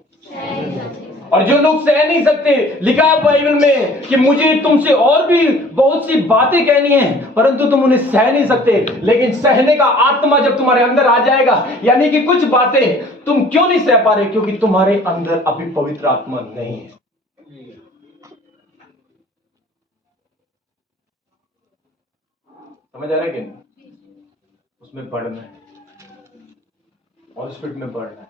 और जो लोग सह नहीं सकते, लिखा है बाइबल में कि मुझे तुमसे और भी बहुत सी बातें कहनी है, परंतु तुम उन्हें सह नहीं सकते। लेकिन सहने का आत्मा जब तुम्हारे अंदर आ जाएगा, यानी कि कुछ बातें तुम क्यों नहीं सह पा रहे, क्योंकि तुम्हारे अंदर अभी पवित्र आत्मा नहीं है। समझ आ रहा है कि नहीं? उसमें बढ़ना है और स्पिरिट में बढ़ना है।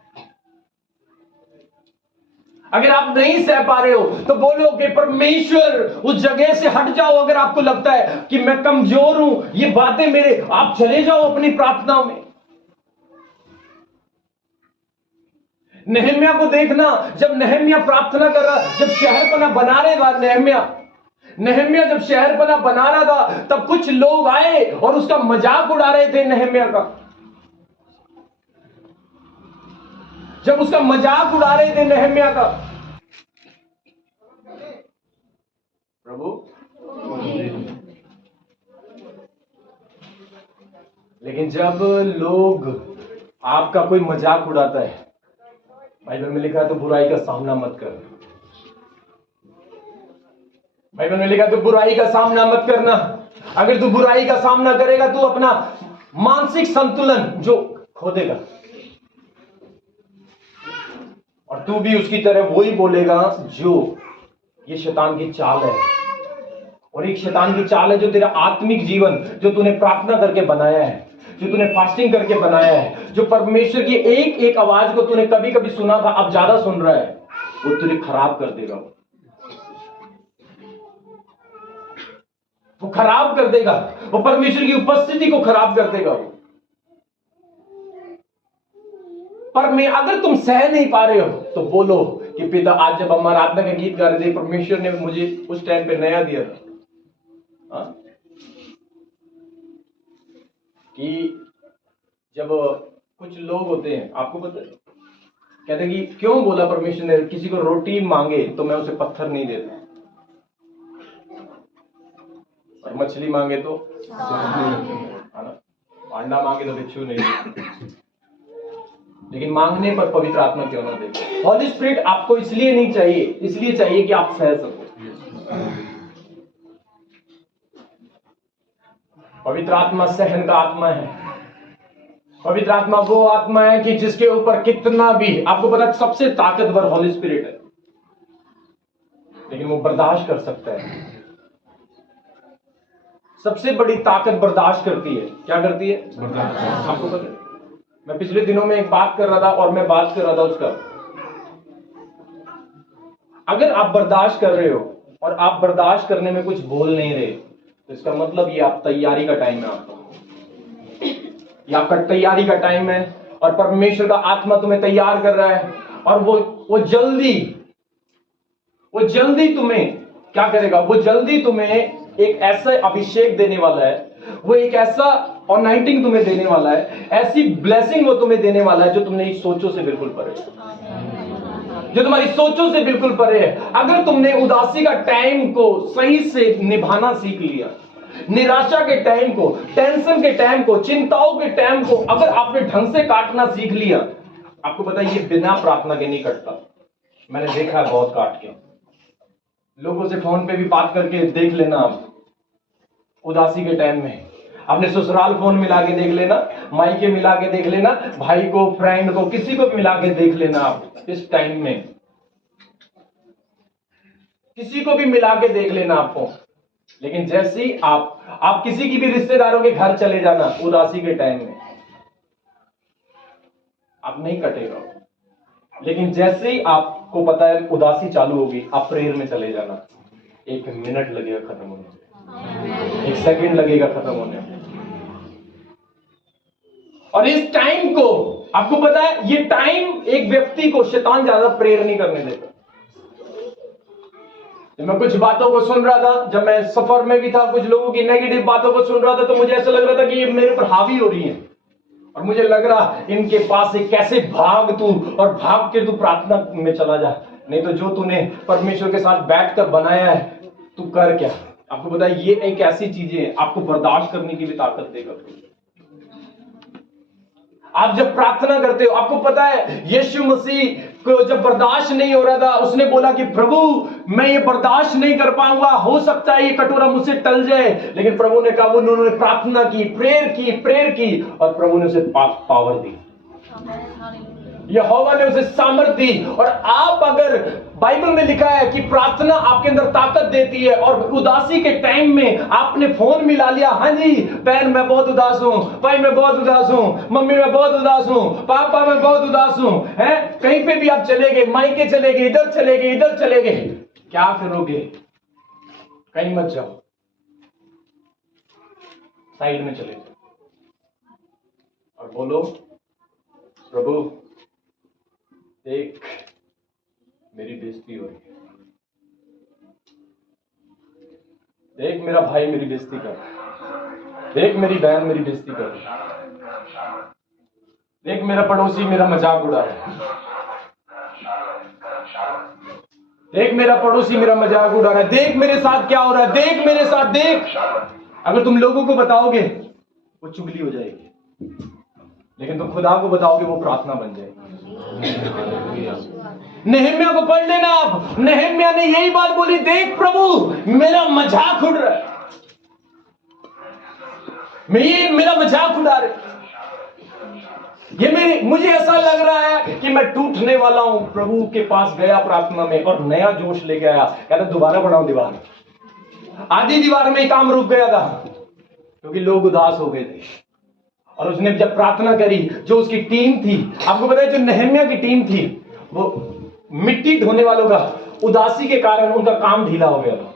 अगर आप नहीं सह पा रहे हो तो बोलो कि परमेश्वर उस जगह से हट जाओ। अगर आपको लगता है कि मैं कमजोर हूं, ये बातें मेरे, आप चले जाओ अपनी प्रार्थनाओं में। नहम्याह को देखना, जब नहम्याह प्रार्थना कर रहा, जब शहरपना बना रहेगा, नहम्याह जब शहरपना बना रहा था, तब कुछ लोग आए और उसका मजाक उड़ा रहे थे नहम्याह का। जब उसका मजाक उड़ा रहे थे नहम्याह का, प्रभु, लेकिन जब लोग आपका कोई मजाक उड़ाता है, बाइबल में लिखा है तो बुराई का सामना मत कर। बाइबल में लिखा है तो बुराई का सामना मत करना। अगर तू बुराई का सामना करेगा, तू अपना मानसिक संतुलन जो खो देगा, और तू भी उसकी तरह वही बोलेगा जो ये शैतान की चाल है। और एक शैतान की चाल है जो तेरा आत्मिक जीवन, जो तूने प्रार्थना करके बनाया है, जो तूने फास्टिंग करके बनाया है, जो परमेश्वर की एक एक आवाज को तूने कभी कभी सुना था, अब ज्यादा सुन रहा है, वो तुझे खराब कर देगा। वो खराब कर देगा, वो परमेश्वर की उपस्थिति को खराब कर देगा। पर मैं, अगर तुम सह नहीं पा रहे हो तो बोलो कि पिता, आज जब हम आराधना का गीत गा रहे थे, परमेश्वर ने मुझे उस टाइम पे नया दिया था कि जब कुछ लोग होते हैं, आपको पता है, कहते हैं कि क्यों बोला परमेश्वर ने, किसी को रोटी मांगे तो मैं उसे पत्थर नहीं देता, और मछली मांगे तो अंडा मांगे तो बिच्छू नहीं देता। लेकिन मांगने पर पवित्र आत्मा क्यों ना दे? हॉली स्पिरिट आपको इसलिए नहीं चाहिए, इसलिए चाहिए कि आप सह सको। पवित्र आत्मा सहन का आत्मा है। पवित्र आत्मा वो आत्मा है कि जिसके ऊपर कितना भी, आपको पता, सबसे ताकतवर हॉली स्पिरिट है, लेकिन वो बर्दाश्त कर सकता है। सबसे बड़ी ताकत बर्दाश्त करती है। क्या करती है? बर्दाश्त। आपको पता है, मैं पिछले दिनों में एक बात कर रहा था और मैं बात कर रहा था उसका, अगर आप बर्दाश्त कर रहे हो और आप बर्दाश्त करने में कुछ बोल नहीं रहे, तो इसका मतलब ये आप तैयारी का टाइम है आपका, ये आपका तैयारी का टाइम है, और परमेश्वर का आत्मा तुम्हें तैयार कर रहा है, और वो जल्दी तुम्हें क्या करेगा? वो जल्दी तुम्हें एक ऐसा अभिषेक देने वाला है, वो एक ऐसा अनॉइंटिंग तुम्हें देने वाला है, ऐसी ब्लेसिंग वो तुम्हें देने वाला है जो तुमने सोचों से बिल्कुल परे, जो तुम्हारी सोचों से बिल्कुल परे है। अगर तुमने उदासी का टाइम को सही से निभाना सीख लिया, निराशा के टाइम को, टेंशन के टाइम को, चिंताओं के टाइम को अगर आपने ढंग से काटना सीख लिया, आपको पता है ये बिना प्रार्थना के नहीं कटता। मैंने देखा है बहुत काट के। लोगों से फोन पे भी बात करके देख लेना आप, उदासी के टाइम में अपने ससुराल फोन मिला के देख लेना, मायके मिला के देख लेना, भाई को, फ्रेंड को, किसी को भी मिला के देख लेना आप इस टाइम में। किसी को भी मिला के देख लेना आपको, लेकिन जैसे ही आप किसी की भी रिश्तेदारों के घर चले जाना उदासी के टाइम में, आप नहीं कटेगा। लेकिन जैसे ही आपको पता है उदासी चालू होगी, आप प्रेयर में चले जाना, 1 मिनट लगेगा खत्म होने में, 1 सेकंड लगेगा खत्म होने में। और इस टाइम को आपको पता है, ये टाइम एक व्यक्ति को शैतान ज्यादा प्रेयर नहीं करने देता। मैं कुछ बातों को सुन रहा था, जब मैं सफर में भी था, कुछ लोगों की नेगेटिव बातों को सुन रहा था, तो मुझे ऐसा लग रहा था कि ये मेरे ऊपर हावी हो रही है। और मुझे लग रहा इनके पास से कैसे भाग तू, और भाग के तू प्रार्थना में चला जा, नहीं तो जो तूने परमेश्वर के साथ बैठकर बनाया है तू कर क्या। आपको पता है, ये एक ऐसी चीजें है आपको बर्दाश्त करने की भी ताकत देगा। आप जब प्रार्थना करते हो, आपको पता है यीशु मसीह को जब बर्दाश्त नहीं हो रहा था, उसने बोला कि प्रभु मैं ये बर्दाश्त नहीं कर पाऊंगा, हो सकता है ये कटोरा मुझसे टल जाए। लेकिन प्रभु ने कहा, उन्होंने प्रार्थना की, प्रेयर की और प्रभु ने उसे पावर दी, यहोवा ने उसे सामर्थ दी। और आप अगर, बाइबल में लिखा है कि प्रार्थना आपके अंदर ताकत देती है, और उदासी के टाइम में आपने फोन मिला लिया, हाँ जी बहन मैं बहुत उदास हूं, भाई मैं बहुत उदास हूं, मम्मी मैं बहुत उदास हूं, पापा मैं बहुत उदास हूं, है कहीं पे भी आप चले गए, मायके चले गए, इधर चले गए, क्या करोगे? कहीं मत जाओ, साइड में चले जाओ और बोलो, प्रभु देख मेरी बेइज्जती हो रही है, देख मेरा भाई मेरी बेइज्जती कर, देख मेरी बहन मेरी बेइज्जती कर, देख मेरा पड़ोसी मेरा मजाक उड़ा रहा है, देख मेरा पड़ोसी मेरा मजाक उड़ा रहा है, देख मेरे साथ क्या हो रहा है, देख मेरे साथ देख। अगर तुम लोगों को बताओगे वो चुगली हो जाएगी, लेकिन तुम खुदा को बताओगे वो प्रार्थना बन जाएगी। नहम्याह को पढ़ लेना आप, नहम्याह ने यही बात बोली, देख प्रभु मेरा मजाक उड़ रहा है, मेरा मजाक उड़ा रहे, ये मुझे ऐसा लग रहा है कि मैं टूटने वाला हूं। प्रभु के पास गया प्रार्थना में और नया जोश लेके आया, कहता दोबारा बढ़ाओ दीवार। आधी दीवार में ही काम रुक गया था क्योंकि लोग उदास हो गए थे। और उसने जब प्रार्थना करी, जो उसकी टीम थी, आपको पता है जो नहम्याह की टीम थी, वो मिट्टी ढोने वालों का उदासी के कारण उनका काम ढीला हो गया था।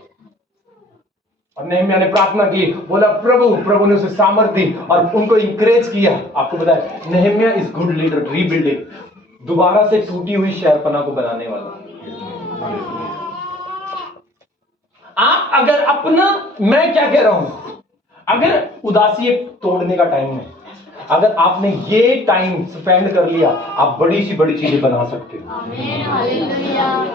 और नहम्याह ने प्रार्थना की, बोला प्रभु ने उसे सामर्थ दी और उनको इंकरेज किया। आपको पता है नहम्याह इज गुड लीडर, रीबिल्डिंग, दोबारा से टूटी हुई शहरपनाह को बनाने वाला। आप अगर अपना, मैं क्या कह रहा हूं, अगर उदासी एक तोड़ने का टाइम है, अगर आपने ये टाइम स्पेंड कर लिया, आप बड़ी सी बड़ी चीजें बना सकते हो।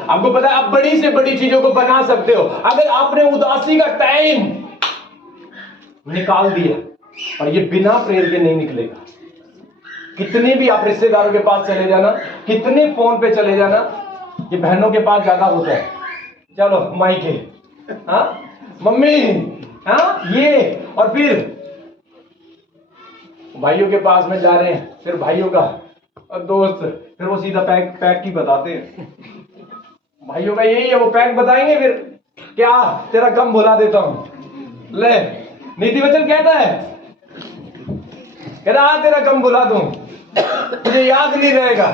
आपको पता है आप बड़ी से बड़ी चीजों को बना सकते हो अगर आपने उदासी का टाइम निकाल दिया। और ये बिना प्रेयर के नहीं निकलेगा। कितने भी आप रिश्तेदारों के पास चले जाना, कितने फोन पे चले जाना, ये बहनों के पास ज्यादा होता है, चलो माइके, हाँ मम्मी, हाँ ये, और फिर भाइयों के पास में जा रहे हैं, फिर भाइयों का और दोस्त, फिर वो सीधा पैक की बताते हैं। भाइयों का यही है, वो पैक बताएंगे, फिर क्या तेरा कम भुला देता हूं। ले नीति वचन कहता है, कहता तेरा कम भुला दूं, तुझे याद नहीं रहेगा।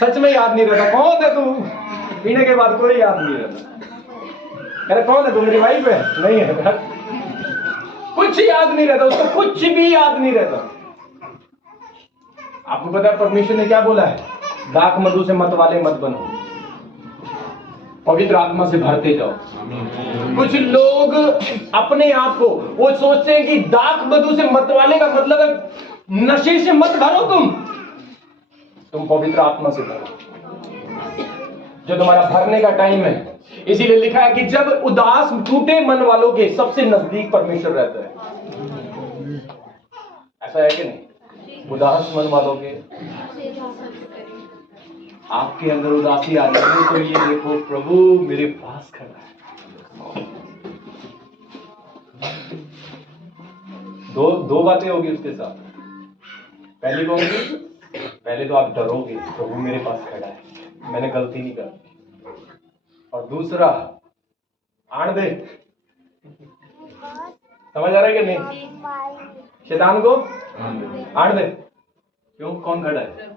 सच में याद नहीं रहता। कौन है तू? पीने के बाद कोई याद नहीं रहता। कहता कौन है तू? मेरी वाइफ है? नहीं है। कुछ याद नहीं रहता उसको, कुछ भी याद नहीं रहता। आपको पता है परमेश्वर ने क्या बोला है? दाख मधु से मत वाले मत बनो, पवित्र आत्मा से भरते जाओ। कुछ लोग अपने आप को वो सोचते हैं कि दाख मधु से मत वाले का मतलब है नशे से मत भरो, तुम पवित्र आत्मा से भरो, जो तुम्हारा भरने का टाइम है। इसीलिए लिखा है कि जब उदास टूटे मन वालों के सबसे नजदीक परमेश्वर रहता है। ऐसा है कि नहीं? उदास मन वालों के, आपके अंदर उदासी आ रही है तो ये देखो प्रभु मेरे पास खड़ा है। दो बातें होगी उसके साथ। पहली कौन सी? पहले तो आप डरोगे, प्रभु मेरे पास खड़ा है, मैंने गलती नहीं कर। और दूसरा, आड़ दे। समझ आ रहा है कि नहीं? शैतान को आड़ दे। क्यों? कौन खड़ा है?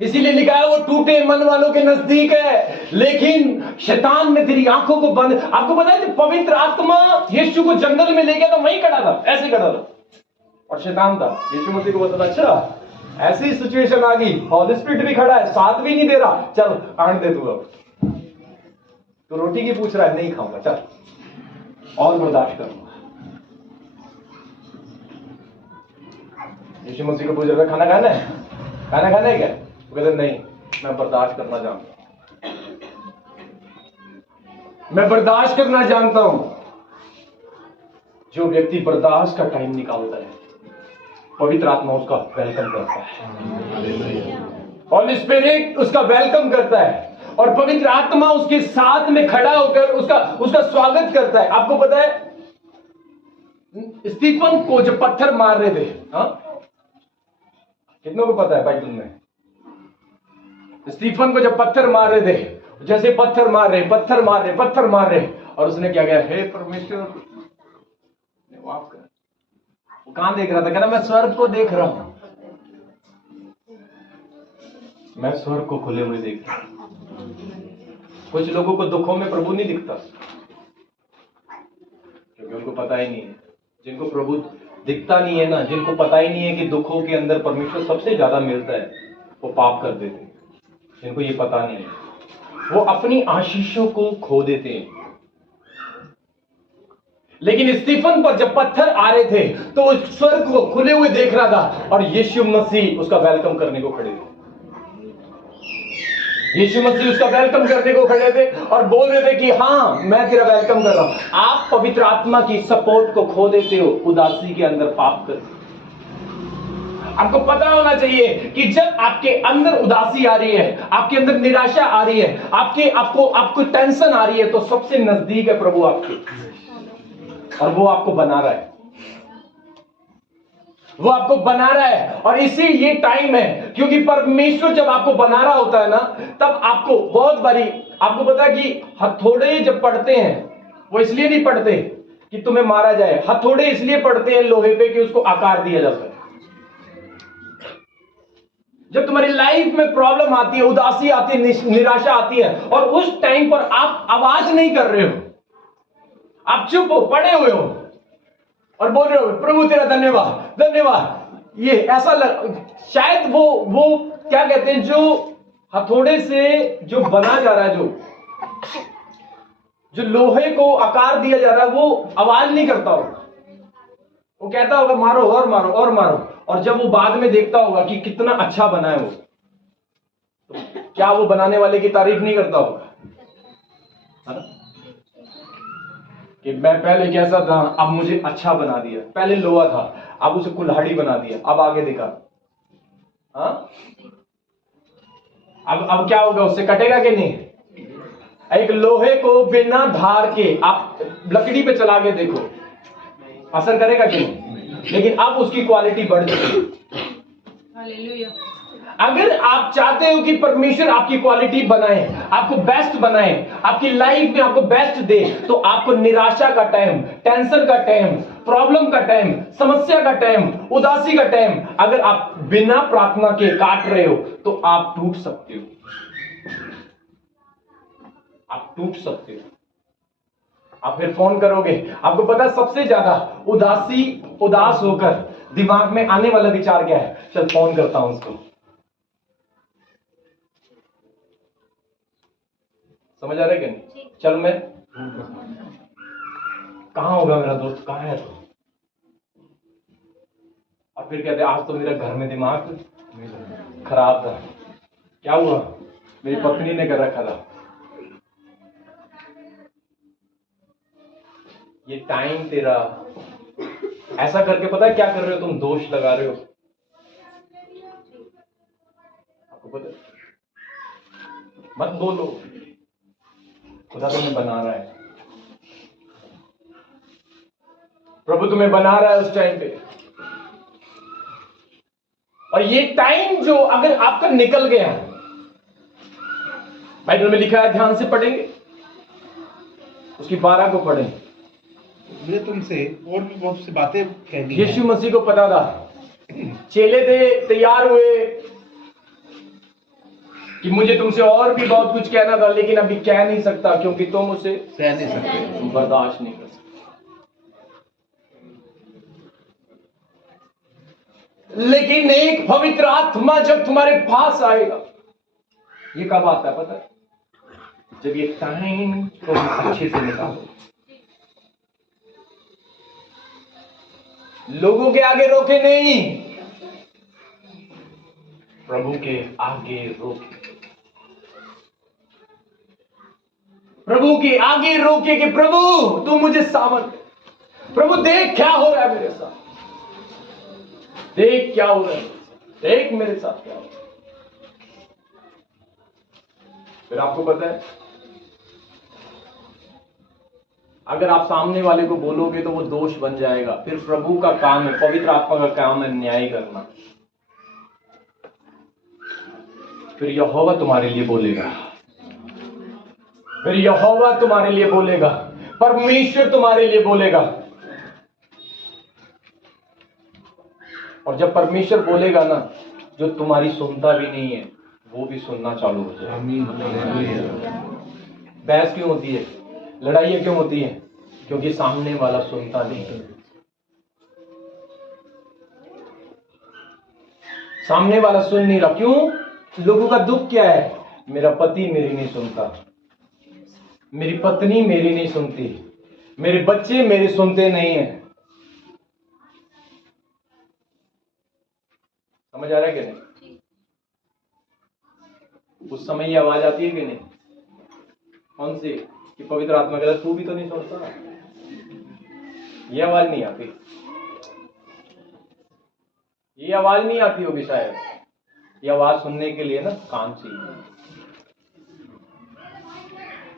इसीलिए लिखा है वो टूटे मन वालों के नजदीक है, लेकिन शैतान ने तेरी आंखों को बंद। आपको पता है जब पवित्र आत्मा यीशु को जंगल में ले गया तो वहीं खड़ा था, ऐसे खड़ा था, और शैतान था। यीशु मसीह को बता, अच्छा ऐसी सिचुएशन आ गई, हॉली स्पिरिट भी खड़ा है, साथ भी नहीं दे रहा, चल आने दे तू। अब तो रोटी की पूछ रहा है, नहीं खाऊंगा, चल और बर्दाश्त करूंगा। यीशु मसीह को पूछ रहा है, खाना खाना है? खाना खाना है क्या? वो कहते नहीं, मैं बर्दाश्त करना जानता हूं, मैं बर्दाश्त करना जानता हूं। जो व्यक्ति बर्दाश्त का टाइम निकालता है, पवित्र आत्मा उसका वेलकम करता है, होली स्पिरिट उसका वेलकम करता है, और पवित्र आत्मा उसके साथ में खड़ा होकर उसका स्वागत करता है। आपको पता है स्टीफन को जब पत्थर मार रहे थे, कितनों को पता है बाइबल में? स्टीफन को जब पत्थर मार रहे थे, जैसे पत्थर मार रहे, और उसने क्या किया? हे परमेश्वर, माफ कर। वो कहां देख रहा था? कहना मैं स्वर्ग को देख रहा हूं, मैं स्वर्ग को खुले हुए देख रहा हूं। कुछ लोगों को दुखों में प्रभु नहीं दिखता, क्योंकि उनको पता ही नहीं है। जिनको प्रभु दिखता नहीं है ना, जिनको पता ही नहीं है कि दुखों के अंदर परमेश्वर सबसे ज्यादा मिलता है, वो पाप कर देते हैं। जिनको ये पता नहीं है, वो अपनी आशीषों को खो देते हैं। लेकिन स्टीफन पर जब पत्थर आ रहे थे तो वो स्वर्ग को खुले हुए देख रहा था, और यीशु मसीह उसका वेलकम करने को खड़े थे। यीशु मसीह उसका वेलकम करने को खड़े थे और बोल रहे थे कि हाँ, मैं तेरा वेलकम कर रहा हूं। आप पवित्र आत्मा की सपोर्ट को खो देते हो उदासी के अंदर पाप कर। आपको पता होना चाहिए कि जब आपके अंदर उदासी आ रही है, आपके अंदर निराशा आ रही है, आपको टेंशन आ रही है, तो सबसे नजदीक है प्रभु आपके, और वो आपको बना रहा है, वो आपको बना रहा है। और इसी ये टाइम है, क्योंकि परमेश्वर जब आपको बना रहा होता है ना, तब आपको बहुत बारी, आपको पता है कि हथौड़े जब पड़ते हैं, वो इसलिए नहीं पड़ते कि तुम्हें मारा जाए, हथौड़े इसलिए पड़ते हैं लोहे पे कि उसको आकार दिया जा सके। जब तुम्हारी लाइफ में प्रॉब्लम आती है, उदासी आती है, निराशा आती है, और उस टाइम पर आप आवाज नहीं कर रहे हो, आप चुप हो, पड़े हुए हो और बोल रहे हो प्रभु तेरा धन्यवाद धन्यवाद, ये ऐसा शायद वो क्या कहते हैं, जो हथौड़े से जो बना जा रहा है, जो लोहे को आकार दिया जा रहा है, वो आवाज नहीं करता होगा, वो कहता होगा मारो और मारो और मारो। और जब वो बाद में देखता होगा कि कितना अच्छा बना है वो, तो क्या वो बनाने वाले की तारीफ नहीं करता होगा? है ना? कि मैं पहले कैसा था, अब मुझे अच्छा बना दिया, पहले लोहा था, अब उसे कुल्हाड़ी बना दिया, अब आगे देखा। हाँ, अब क्या होगा, उससे कटेगा कि नहीं? एक लोहे को बिना धार के आप लकड़ी पे चला के देखो, असर करेगा कि नहीं? लेकिन अब उसकी क्वालिटी बढ़ चुकी है। हालेलुया। अगर आप चाहते हो कि परमेश्वर आपकी क्वालिटी बनाए, आपको बेस्ट बनाए, आपकी लाइफ में आपको बेस्ट दे, तो आपको निराशा का टाइम, टेंशन का टाइम, प्रॉब्लम का टाइम, समस्या का टाइम, उदासी का टाइम अगर आप बिना प्रार्थना के काट रहे हो, तो आप टूट सकते हो, आप टूट सकते हो। आप फिर फोन करोगे, आपको पता है सबसे ज्यादा उदास होकर दिमाग में आने वाला विचार क्या है? चल फोन करता हूं उसको। समझ आ रहा है कि नहीं? चल मैं, कहां होगा मेरा दोस्त, कहां है तू? और फिर कहते आज तो मेरा घर में दिमाग खराब था। क्या हुआ? मेरी पत्नी ने कर रखा था। ये टाइम तेरा, ऐसा करके पता है क्या कर रहे हो तुम? दोष लगा रहे हो। आपको पता है? मत बोलो, खुदा तुम्हें बना रहा है, प्रभु तुम्हें बना रहा है उस टाइम पे। और ये टाइम जो अगर आपका निकल गया, बाइबल में लिखा है, ध्यान से पढ़ेंगे, उसकी 12 को पढ़ें। मुझे तुमसे और भी बहुत सी बातें कहनी है। यीशु मसीह को पता था, चेले थे, तैयार हुए कि मुझे तुमसे और भी बहुत कुछ कहना था, लेकिन अभी कह नहीं सकता क्योंकि तुम उसे सह नहीं सकते, तुम बर्दाश्त नहीं कर सकते। लेकिन एक पवित्र आत्मा जब तुम्हारे पास आएगा, ये कब आता है पता है? जब ये टाइम तुम अच्छे से निकालो, लोगों के आगे रोके नहीं, प्रभु के आगे रोके। प्रभु के आगे रोके कि प्रभु तू मुझे सामर्थ दे, प्रभु देख क्या हो रहा है मेरे साथ, देख क्या हो रहा है, देख मेरे साथ क्या हो रहा है। फिर आपको पता है, अगर आप सामने वाले को बोलोगे तो वो दोष बन जाएगा। फिर प्रभु का काम है, पवित्र आत्मा का काम है न्याय करना। फिर यहोवा तुम्हारे लिए बोलेगा, फिर यहोवा तुम्हारे लिए बोलेगा, परमेश्वर तुम्हारे लिए बोलेगा। और जब परमेश्वर बोलेगा ना, जो तुम्हारी सुनता भी नहीं है वो भी सुनना चालू हो जाए। बहस क्यों होती है, लड़ाइयां क्यों होती हैं? क्योंकि सामने वाला सुनता नहीं है। सामने वाला सुन नहीं रहा। क्यों? लोगों का दुख क्या है? मेरा पति मेरी नहीं सुनता, मेरी पत्नी मेरी नहीं सुनती, मेरे बच्चे मेरे सुनते नहीं है। समझ आ रहा है कि नहीं? उस समय ये आवाज आती है कि नहीं? कौन सी? कि पवित्र आत्मा कहता तू भी तो नहीं सुनता। ये आवाज नहीं आती, ये आवाज नहीं आती होगी शायद। ये आवाज सुनने के लिए ना कान चाहिए।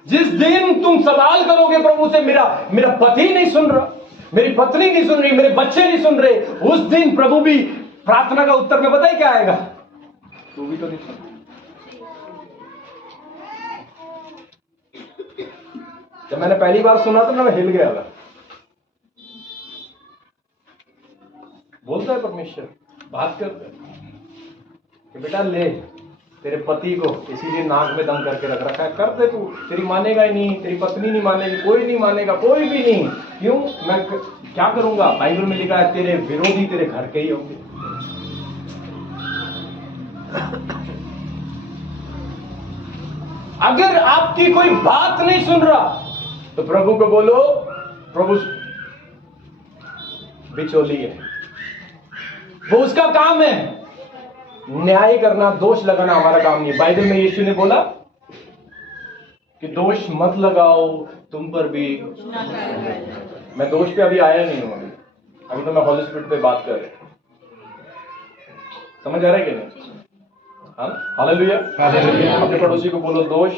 जिस दिन तुम सवाल करोगे प्रभु से, मेरा पति नहीं सुन रहा, मेरी पत्नी नहीं सुन रही, मेरे बच्चे नहीं सुन रहे, उस दिन प्रभु भी प्रार्थना का उत्तर में पता है क्या आएगा? तू भी तो नहीं सुन। जब मैंने पहली बार सुना तो मैं हिल गया था। बोलता है परमेश्वर, बात करता है कि बेटा ले, तेरे पति को इसीलिए नाक में दम करके रख रखा है, कर दे तू, तेरी मानेगा ही नहीं, तेरी पत्नी नहीं मानेगी, कोई नहीं मानेगा, कोई भी नहीं। क्यों? मैं क्या करूंगा? बाइबल में लिखा है तेरे विरोधी तेरे घर के ही होंगे। अगर आपकी कोई बात नहीं सुन रहा तो प्रभु को बोलो, प्रभु बिचौली है, वो उसका काम है। न्याय करना, दोष लगाना हमारा काम नहीं। बाइबल में यीशु ने बोला कि दोष मत लगाओ, तुम पर भी। मैं दोष पे अभी आया नहीं हूं, अभी तो मैं होली स्पिरिट पे बात कर रहा हूं। समझ आ रहा है कि नहीं? हालेलुया। अपने पड़ोसी को बोलो दोष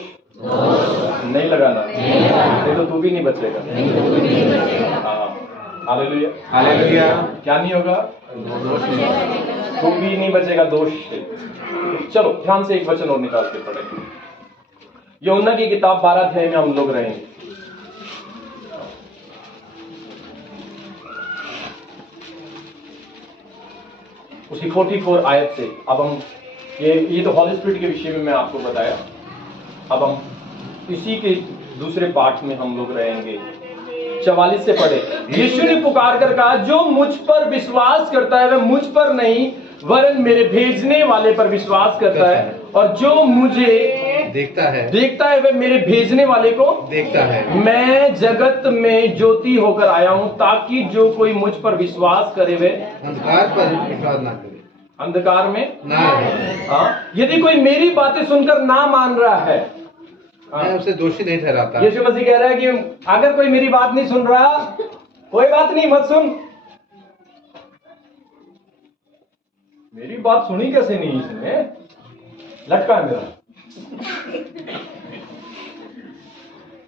नहीं लगाना, नहीं तो तू भी नहीं बचेगा। हालेलुया। हालेलुया। क्या नहीं होगा? तू भी नहीं बचेगा दोष से। चलो ध्यान से एक वचन और निकाल के पढ़ेंगे। यूहन्ना की किताब 12 अध्याय में हम लोग रहेंगे। उसी 44 आयत से अब हम ये तो हॉली स्पिरिट के विषय में मैं आपको बताया। अब हम इसी के दूसरे पार्ट में हम लोग रहेंगे। 44 से पढ़े। यीशु ने पुकार कर कहा, जो मुझ पर विश्वास करता है वह मुझ पर नहीं वरन मेरे भेजने वाले पर विश्वास करता है, और जो मुझे देखता है वह मेरे भेजने वाले को देखता है। मैं जगत में ज्योति होकर आया हूं ताकि जो कोई मुझ पर विश्वास करे वह अंधकार पर विश्वास ना करे, अंधकार में ना रहे। हाँ, यदि कोई मेरी बातें सुनकर ना मान रहा है, मैं उसे दोषी नहीं ठहराता। यीशु मसीह कह रहा है कि अगर कोई मेरी बात नहीं सुन रहा, कोई बात नहीं, मत सुन। मेरी बात सुनी कैसे नहीं इसने? लटका है मेरा।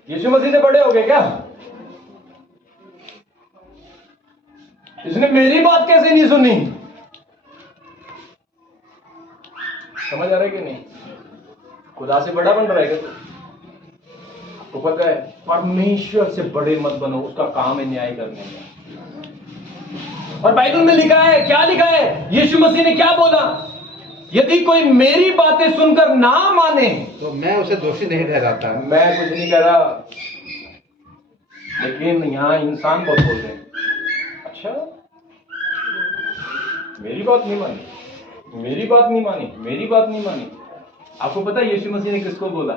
यीशु मसीह से बड़े हो गए क्या? इसने मेरी बात कैसे नहीं सुनी? समझ आ रहा है कि नहीं? खुदा से बड़ा बन रहा है क्या? तो पता है, परमेश्वर से बड़े मत बनो, उसका काम है न्याय करने में। और बाइबल में लिखा है, क्या लिखा है? यीशु मसीह ने क्या बोला? यदि कोई मेरी बातें सुनकर ना माने तो मैं उसे दोषी नहीं ठहराता। मैं कुछ नहीं कह रहा, लेकिन यहां इंसान बहुत बोल रहे हैं, अच्छा मेरी बात नहीं मानी, मेरी बात नहीं मानी, मेरी बात नहीं मानी। आपको पता है यीशु मसीह ने किसको बोला?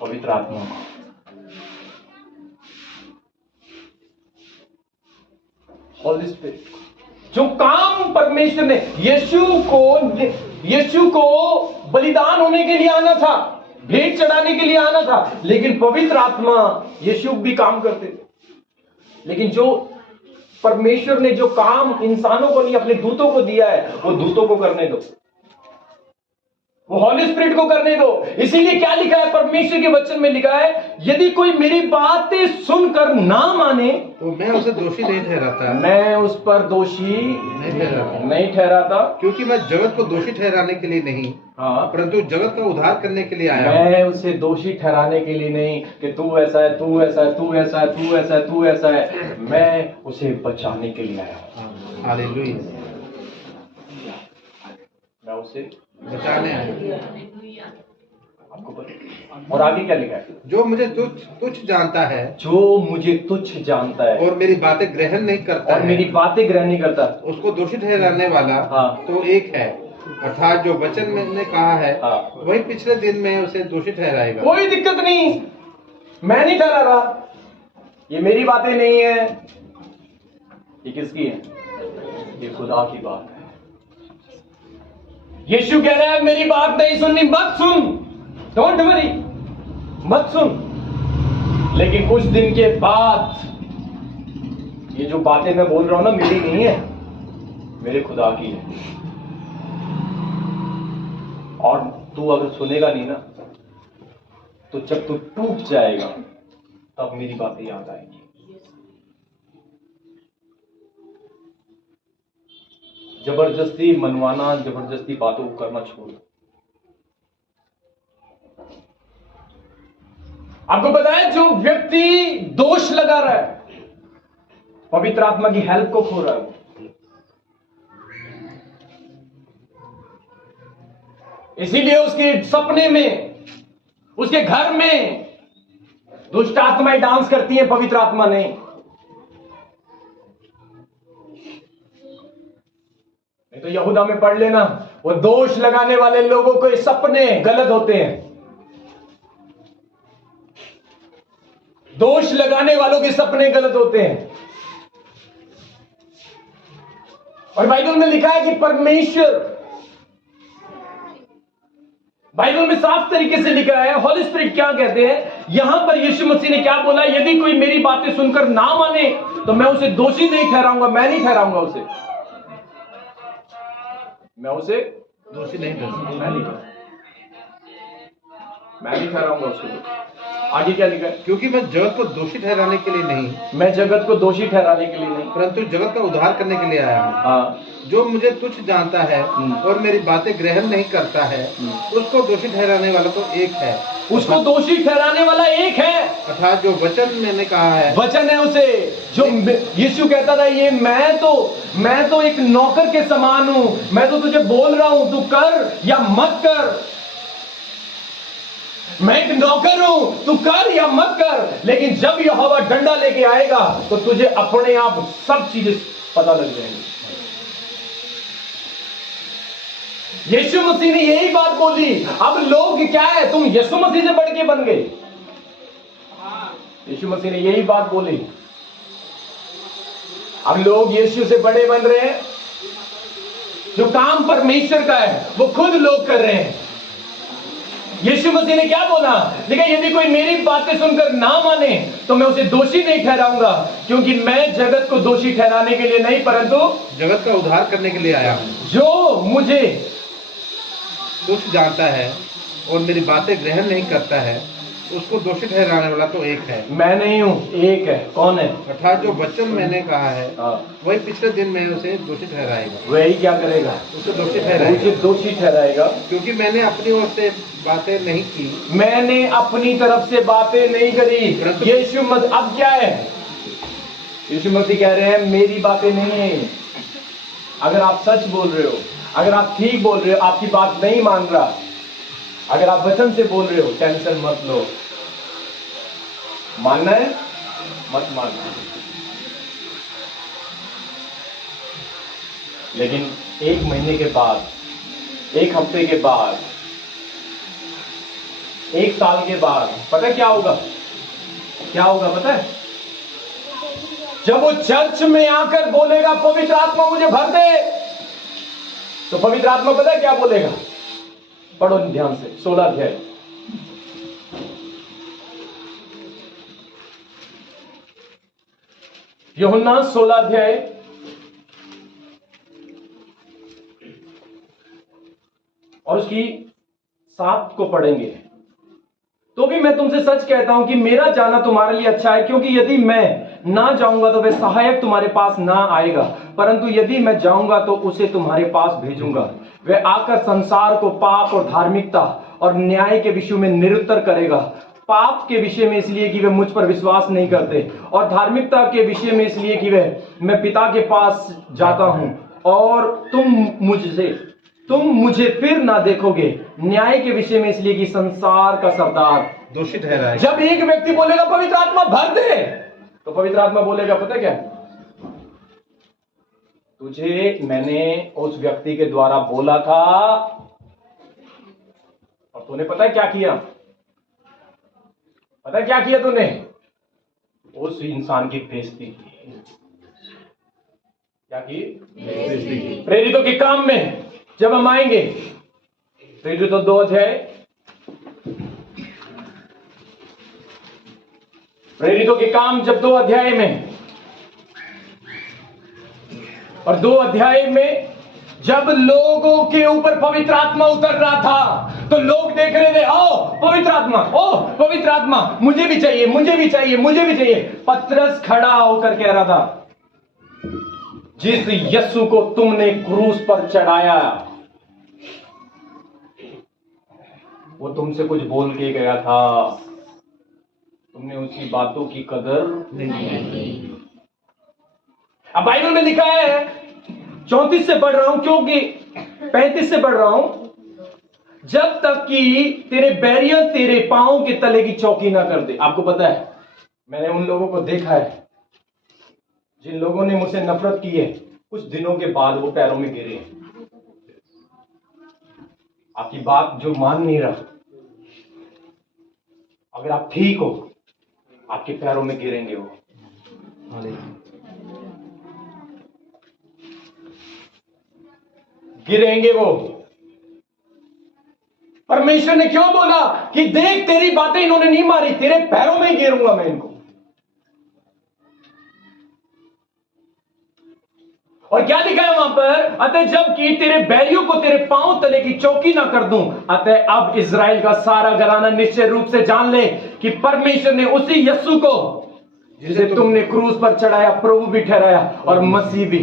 पवित्र आत्मा को। होली स्पिरिट। जो काम परमेश्वर ने यीशु को बलिदान होने के लिए आना था, भेंट चढ़ाने के लिए आना था, लेकिन पवित्र आत्मा यीशु भी काम करते थे। लेकिन जो परमेश्वर ने जो काम इंसानों को नहीं अपने दूतों को दिया है, वो दूतों को करने दो, वो हॉली स्पिरिट को करने दो। इसीलिए क्या लिखा है परमेश्वर के वचन में? लिखा है, यदि कोई मेरी बातें सुनकर ना माने तो मैं उसे दोषी नहीं ठहराता। मैं उस पर दोषी नहीं ठहराता, क्योंकि मैं जगत को दोषी ठहराने के लिए नहीं, हाँ, परंतु जगत का उद्धार करने के लिए आया। मैं उसे दोषी ठहराने के लिए नहीं कि तू ऐसा है, तू ऐसा है, तू ऐसा है, तू ऐसा है, तू ऐसा है। मैं उसे बचाने के लिए आया हूं। हालेलुया। मैं उसे बचाने आया। आपको पता? और आगे क्या लिखा है? जो मुझे तुच्छ जानता है, जो मुझे तुच्छ जानता है और मेरी बातें ग्रहण नहीं करता और है, मेरी बातें ग्रहण नहीं करता, उसको दोषी ठहराने वाला हाँ, तो एक है, अर्थात जो वचन मैंने कहा है, हाँ, वही पिछले दिन में उसे दोषी ठहराएगा। कोई दिक्कत नहीं, मैं नहीं ठहरा रहा, ये मेरी बातें नहीं है। ये किसकी है? ये खुदा की बात है। यीशु कह रहा है, मेरी बात नहीं सुननी, मत सुन, डोंट वरी, मत सुन। लेकिन कुछ दिन के बाद ये जो बातें मैं बोल रहा हूं ना, मेरी नहीं है, मेरे खुदा की है। और तू अगर सुनेगा नहीं ना, तो जब तू टूट जाएगा तब मेरी बातें याद आएंगी। जबरदस्ती मनवाना, जबरदस्ती बातों को करना छोड़ दो। आपको पता है, जो व्यक्ति दोष लगा रहा है, पवित्र आत्मा की हेल्प को खो रहा है। इसीलिए उसके सपने में, उसके घर में दुष्ट आत्माएं डांस करती हैं, पवित्र आत्मा नहीं। नहीं तो यहूदा में पढ़ लेना, वो दोष लगाने वाले लोगों के सपने गलत होते हैं। दोष लगाने वालों के सपने गलत होते हैं। और बाइबल में लिखा है कि परमेश्वर, बाइबल में साफ तरीके से लिखा है, हॉली स्पिरिट क्या कहते हैं यहां पर? यीशु मसीह ने क्या बोला? यदि कोई मेरी बातें सुनकर ना माने तो मैं उसे दोषी नहीं ठहराऊंगा, मैं नहीं ठहराऊंगा उसे, मैं उसे दोषी नहीं ठहराऊंगा, मैं नहीं ठहराऊंगा उसको। आगे क्या लिखा है? क्योंकि मैं जगत को दोषी ठहराने के लिए नहीं, मैं जगत को दोषी ठहराने के लिए नहीं, परंतु जगत का उद्धार करने के लिए आया हूँ। हाँ, जो मुझे तुच्छ जानता है और मेरी बातें ग्रहण नहीं करता है, उसको दोषी ठहराने वाला तो एक है, उसको दोषी ठहराने वाला एक है, अर्थात जो वचन मैंने कहा है, वचन है उसे। जो यीशु कहता था, ये मैं तो एक नौकर के समान हूं, मैं तो तुझे बोल रहा हूं तू कर या मत कर, मैं एक नौकर हूं, तू कर या मत कर। लेकिन जब यहोवा डंडा लेके आएगा तो तुझे अपने आप सब चीजें पता लग जाएंगी। यीशु मसीह ने यही बात बोली। अब लोग क्या है, तुम यीशु मसीह से बढ़ के बन गए। यीशु मसीह ने यही बात बोली। अब लोग यीशु से बड़े बन रहे हैं। जो काम परमेश्वर का है वो खुद लोग कर रहे हैं। यीशु मसीह ने क्या बोला? देखिए, यदि कोई मेरी बातें सुनकर ना माने तो मैं उसे दोषी नहीं ठहराऊंगा, क्योंकि मैं जगत को दोषी ठहराने के लिए नहीं, परंतु जगत का उद्धार करने के लिए आया हूं। जो मुझे तुच्छ जानता है और मेरी बातें ग्रहण नहीं करता है, उसको दोषी ठहराने वाला तो एक है, मैं नहीं हूँ, एक है। कौन है? अर्थात जो वचन मैंने कहा है हाँ, वही पिछले दिन में उसे दोषी ठहराएगा। वही क्या करेगा? उसे दोषी ठहराएगा, उसे दोषी ठहराएगा, क्योंकि मैंने अपनी ओर से बातें नहीं की, मैंने अपनी तरफ से बातें नहीं करी। यीशु मसीह अब क्या है? यीशु मसीह कह रहे हैं मेरी बातें नहीं है। अगर आप सच बोल रहे हो, अगर आप ठीक बोल रहे हो, आपकी बात नहीं मान रहा, अगर आप वचन से बोल रहे हो, टेंशन मत लो। मानना है मत मानना, लेकिन 1 महीने के बाद, 1 हफ्ते के बाद, 1 साल के बाद पता है क्या होगा? क्या होगा पता है? जब वो चर्च में आकर बोलेगा पवित्र आत्मा मुझे भर दे, तो पवित्र आत्मा पता है क्या बोलेगा? पढ़ो ध्यान से 16 अध्याय। यूहन्ना 16 अध्याय और उसकी 7 को पढ़ेंगे। तो भी मैं तुमसे सच कहता हूं कि मेरा जाना तुम्हारे लिए अच्छा है, क्योंकि यदि मैं ना जाऊंगा तो वह सहायक तुम्हारे पास ना आएगा, परंतु यदि मैं जाऊंगा तो उसे तुम्हारे पास भेजूंगा। वह आकर संसार को पाप और धार्मिकता और न्याय के विषय में निरुत्तर करेगा। पाप के विषय में इसलिए कि वे मुझ पर विश्वास नहीं करते, और धार्मिकता के विषय में इसलिए कि मैं पिता के पास जाता हूं और तुम मुझे फिर ना देखोगे। न्याय के विषय में इसलिए कि संसार का सरदार दोषी ठहराएगा। जब एक व्यक्ति बोलेगा पवित्र आत्मा भर दे, तो पवित्र आत्मा बोलेगा पता क्या? तुझे मैंने उस व्यक्ति के द्वारा बोला था, और तूने पता है क्या किया? पता है क्या किया तूने? उस इंसान की बेइज्जती की। क्या की? बेइज्जती की। प्रेरितों के काम में जब हम आएंगे, प्रेरितों 2 अध्याय, प्रेरितों के काम जब 2 अध्याय में, और 2 अध्याय में जब लोगों के ऊपर पवित्र आत्मा उतर रहा था, तो लोग देख रहे थे, ओ पवित्र आत्मा, ओ पवित्र आत्मा, मुझे भी चाहिए, मुझे भी चाहिए, मुझे भी चाहिए। पतरस खड़ा होकर कह रहा था, जिस यीशु को तुमने क्रूस पर चढ़ाया, वो तुमसे कुछ बोल के गया था, तुमने उसकी बातों की कदर नहीं की। अब बाइबल में लिखा है, 34 से पढ़ रहा हूं, क्योंकि 35 से पढ़ रहा हूं, जब तक कि तेरे बैरियर तेरे पांव के तले की चौकी ना कर दे। आपको पता है, मैंने उन लोगों को देखा है जिन लोगों ने मुझसे नफरत की है, कुछ दिनों के बाद वो पैरों में गिरे हैं। आपकी बात जो मान नहीं रहा, अगर आप ठीक हो, आपके पैरों में गिरेंगे वो। गिरेंगे वो। परमेश्वर ने क्यों बोला कि देख तेरी बातें इन्होंने नहीं मारी, तेरे पैरों में ही गिरूंगा मैं इनको। और क्या लिखा है वहां पर? अतः जबकि तेरे बैरियों को तेरे पांव तले की चौकी ना कर दूं, अतः अब इजराइल का सारा घराना निश्चय रूप से जान ले कि परमेश्वर ने उसी यीशु को जिसे तुमने क्रूस पर चढ़ाया प्रभु भी ठहराया और मसीह भी।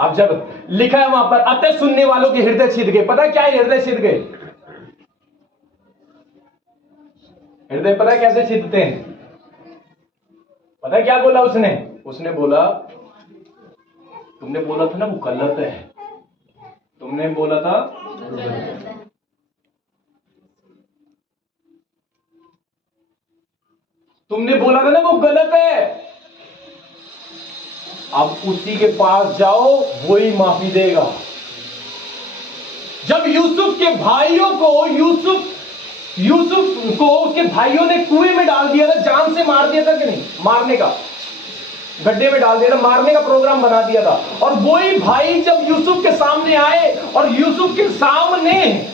अब जब लिखा है वहां पर, अतः सुनने वालों के हृदय छिद गए। पता क्या है हृदय छिद गए? हृदय पता कैसे छिदते हैं? पता क्या बोला उसने? उसने बोला, तुमने बोला था ना वो गलत है, तुमने बोला था तुमने बोला था ना वो गलत है। अब उसी के पास जाओ, वही माफी देगा। जब यूसुफ के भाइयों को यूसुफ को उसके भाइयों ने कुएं में डाल दिया था, जान से मार दिया था कि नहीं? मारने का, गड्ढे में डाल दिया था, मारने का प्रोग्राम बना दिया था। और वही भाई जब यूसुफ के सामने आए, और यूसुफ के सामने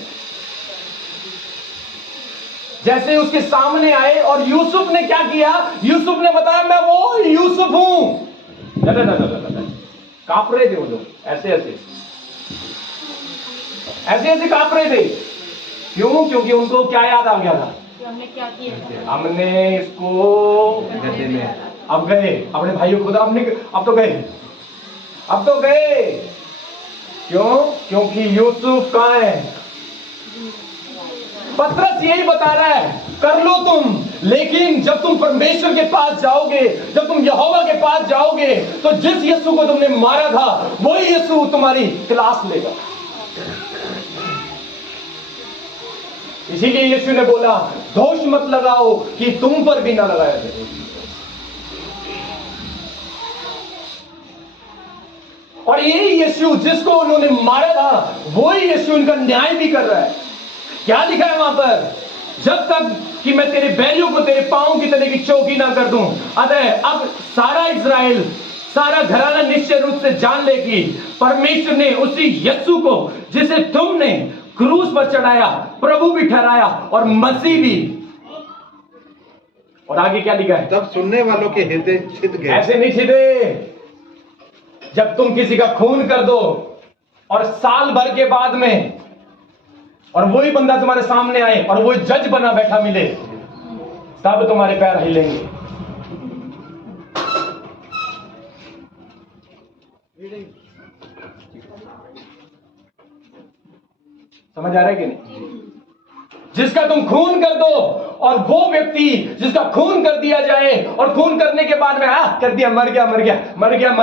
जैसे उसके सामने आए, और यूसुफ ने क्या किया? यूसुफ ने बताया मैं वो यूसुफ हूं। कांप रहे थे वो लोग, ऐसे कांप रहे थे। क्यों? क्योंकि उनको क्या याद आ गया था? कि हमने क्या किया। हमने इसको गड्ढे में, अब गए अपने भाइयों को, अब तो गए। क्यों? क्योंकि यूसुफ कहाँ है? पतरस यही बता रहा है, कर लो तुम, लेकिन जब तुम परमेश्वर के पास जाओगे, जब तुम यहोवा के पास जाओगे, तो जिस यीशु को तुमने मारा था वही यीशु तुम्हारी क्लास लेगा। इसीलिए यीशु ने बोला, दोष मत लगाओ कि तुम पर भी ना लगाया जाए। और यही यीशु जिसको उन्होंने मारा था, वही यीशु इनका न्याय भी कर रहा है। क्या लिखा है वहां पर? जब तक कि मैं तेरे बैरियों को तेरे पांव की तले की चौकी ना कर दूं। अतः अब सारा इज़राइल, सारा घराना निश्चय रूप से जान ले कि परमेश्वर ने उसी यीशु को, जिसे तुमने क्रूस पर चढ़ाया, प्रभु भी ठहराया और मसीह भी। और आगे क्या लिखा है? तब सुनने वालों के हृदय छिद गए। ऐसे नहीं छिदे। जब तुम किसी का खून कर दो और साल भर के बाद में और वही बंदा तुम्हारे सामने आए और वही जज बना बैठा मिले, तब तुम्हारे पैर हिलेंगे। समझ आ रहा है कि नहीं? जिसका तुम खून कर दो और वो व्यक्ति जिसका खून कर दिया जाए और खून करने के बाद में कर दिया, मर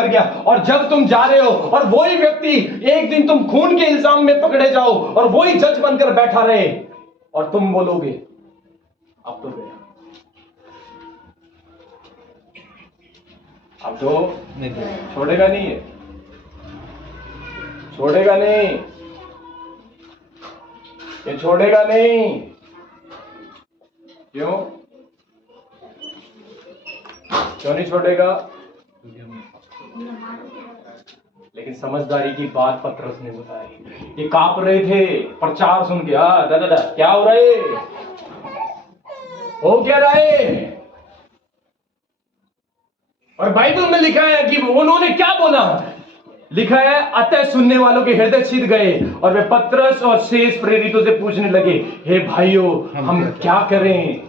गया। और जब तुम जा रहे हो और वही व्यक्ति एक दिन तुम खून के इल्जाम में पकड़े जाओ और वही जज बनकर बैठा रहे और तुम बोलोगे अब तो गया, अब तो छोड़ेगा नहीं है, छोड़ेगा नहीं, ये छोड़ेगा नहीं। क्यों नहीं छोड़ेगा? लेकिन समझदारी की बात पतरस ने बताई। ये कांप रहे थे प्रचार सुन के, दादा क्या हो क्या रहा है? और बाइबल में लिखा है कि उन्होंने क्या बोला? लिखा है, अतः सुनने वालों के हृदय छिद गए और वे पतरस और शेष प्रेरितों से पूछने लगे, हे भाइयों, हम क्या करें?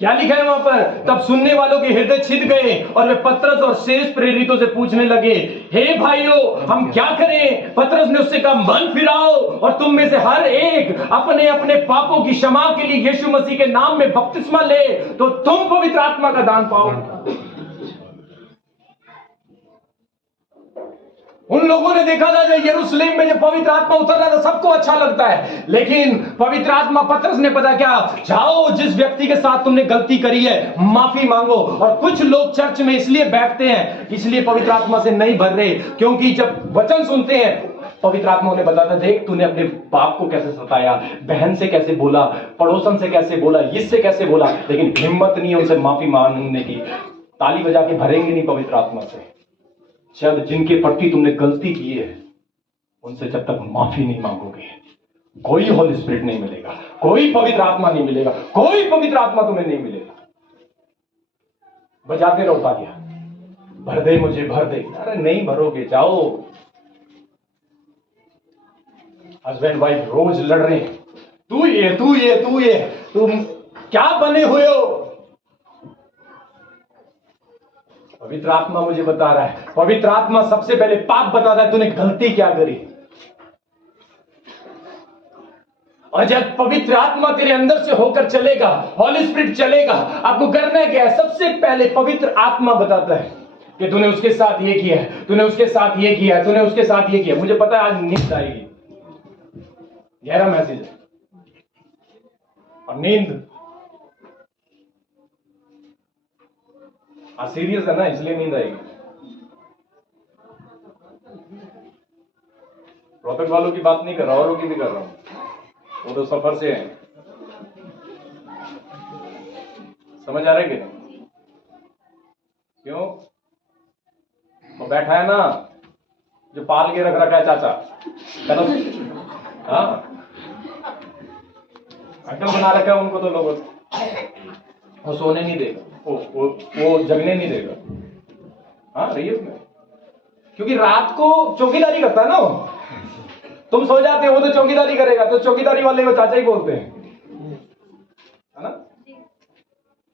क्या लिखा है वहां पर? तब सुनने वालों के हृदय छिद गए और वे पतरस और शेष प्रेरितों से पूछने लगे, हे भाइयों, हम क्या करें? पतरस ने उससे कहा, मन फिराओ और तुम में से हर एक अपने अपने पापों की क्षमा के लिए यीशु मसीह के नाम में बपतिस्मा ले, तो तुम पवित्र आत्मा का दान पाओगे। उन लोगों ने देखा था जब यरूशलेम में जब पवित्र आत्मा उतर रहा था, सबको अच्छा लगता है, लेकिन पवित्र आत्मा, पतरस ने पता क्या, जाओ जिस व्यक्ति के साथ तुमने गलती करी है माफी मांगो। और कुछ लोग चर्च में इसलिए बैठते हैं, इसलिए पवित्र आत्मा से नहीं भर रहे, क्योंकि जब वचन सुनते हैं पवित्र आत्मा उन्हें बताता, देख तूने अपने बाप को कैसे सताया, बहन से कैसे बोला, पड़ोसन से कैसे बोला, इससे कैसे बोला, लेकिन हिम्मत नहीं है उनसे माफी मांगने की। ताली बजा के भरेंगे नहीं पवित्र आत्मा से। जब जिनके प्रति तुमने गलती की है उनसे जब तक माफी नहीं मांगोगे, कोई होली स्पिरिट नहीं मिलेगा, कोई पवित्र आत्मा नहीं मिलेगा, कोई पवित्र आत्मा तुम्हें नहीं मिलेगा। बजाते रहो तालियां, भर दे मुझे, भर दे। अरे नहीं भरोगे, जाओ। हस्बैंड वाइफ रोज लड़ रहे हैं, तू ये, तुम क्या बने हुए हो? पवित्र आत्मा मुझे बता रहा है, पवित्र आत्मा सबसे पहले पाप बताता है, तूने गलती क्या करी। और जब पवित्र आत्मा तेरे अंदर से होकर चलेगा, हॉली स्पिरिट चलेगा, आपको करना है क्या है? सबसे पहले पवित्र आत्मा बताता है कि तूने उसके साथ ये किया है, तूने उसके साथ ये किया है, तूने उसके साथ ये किया। मुझे पता है आज नींद आएगी, गहरा मैसेज है, और नींद सीरियस है ना, इसलिए नींद आएगी। रोहतक वालों की बात नहीं कर रहा, औरों की भी कर रहा हूं, वो तो सफर से हैं। समझ आ रहा है कि नहीं? क्यों? वो बैठा है ना जो पाल के रख रखा है चाचा, हाँ अंकल बना रखा है उनको तो लोगों, वो सोने नहीं देगा, वो जगने नहीं देगा। हाँ रही उसमें, क्योंकि रात को चौकीदारी करता है ना वो। तुम सो जाते हो, वो तो चौकीदारी करेगा, तो चौकीदारी वाले वो चाचा ही बोलते हैं।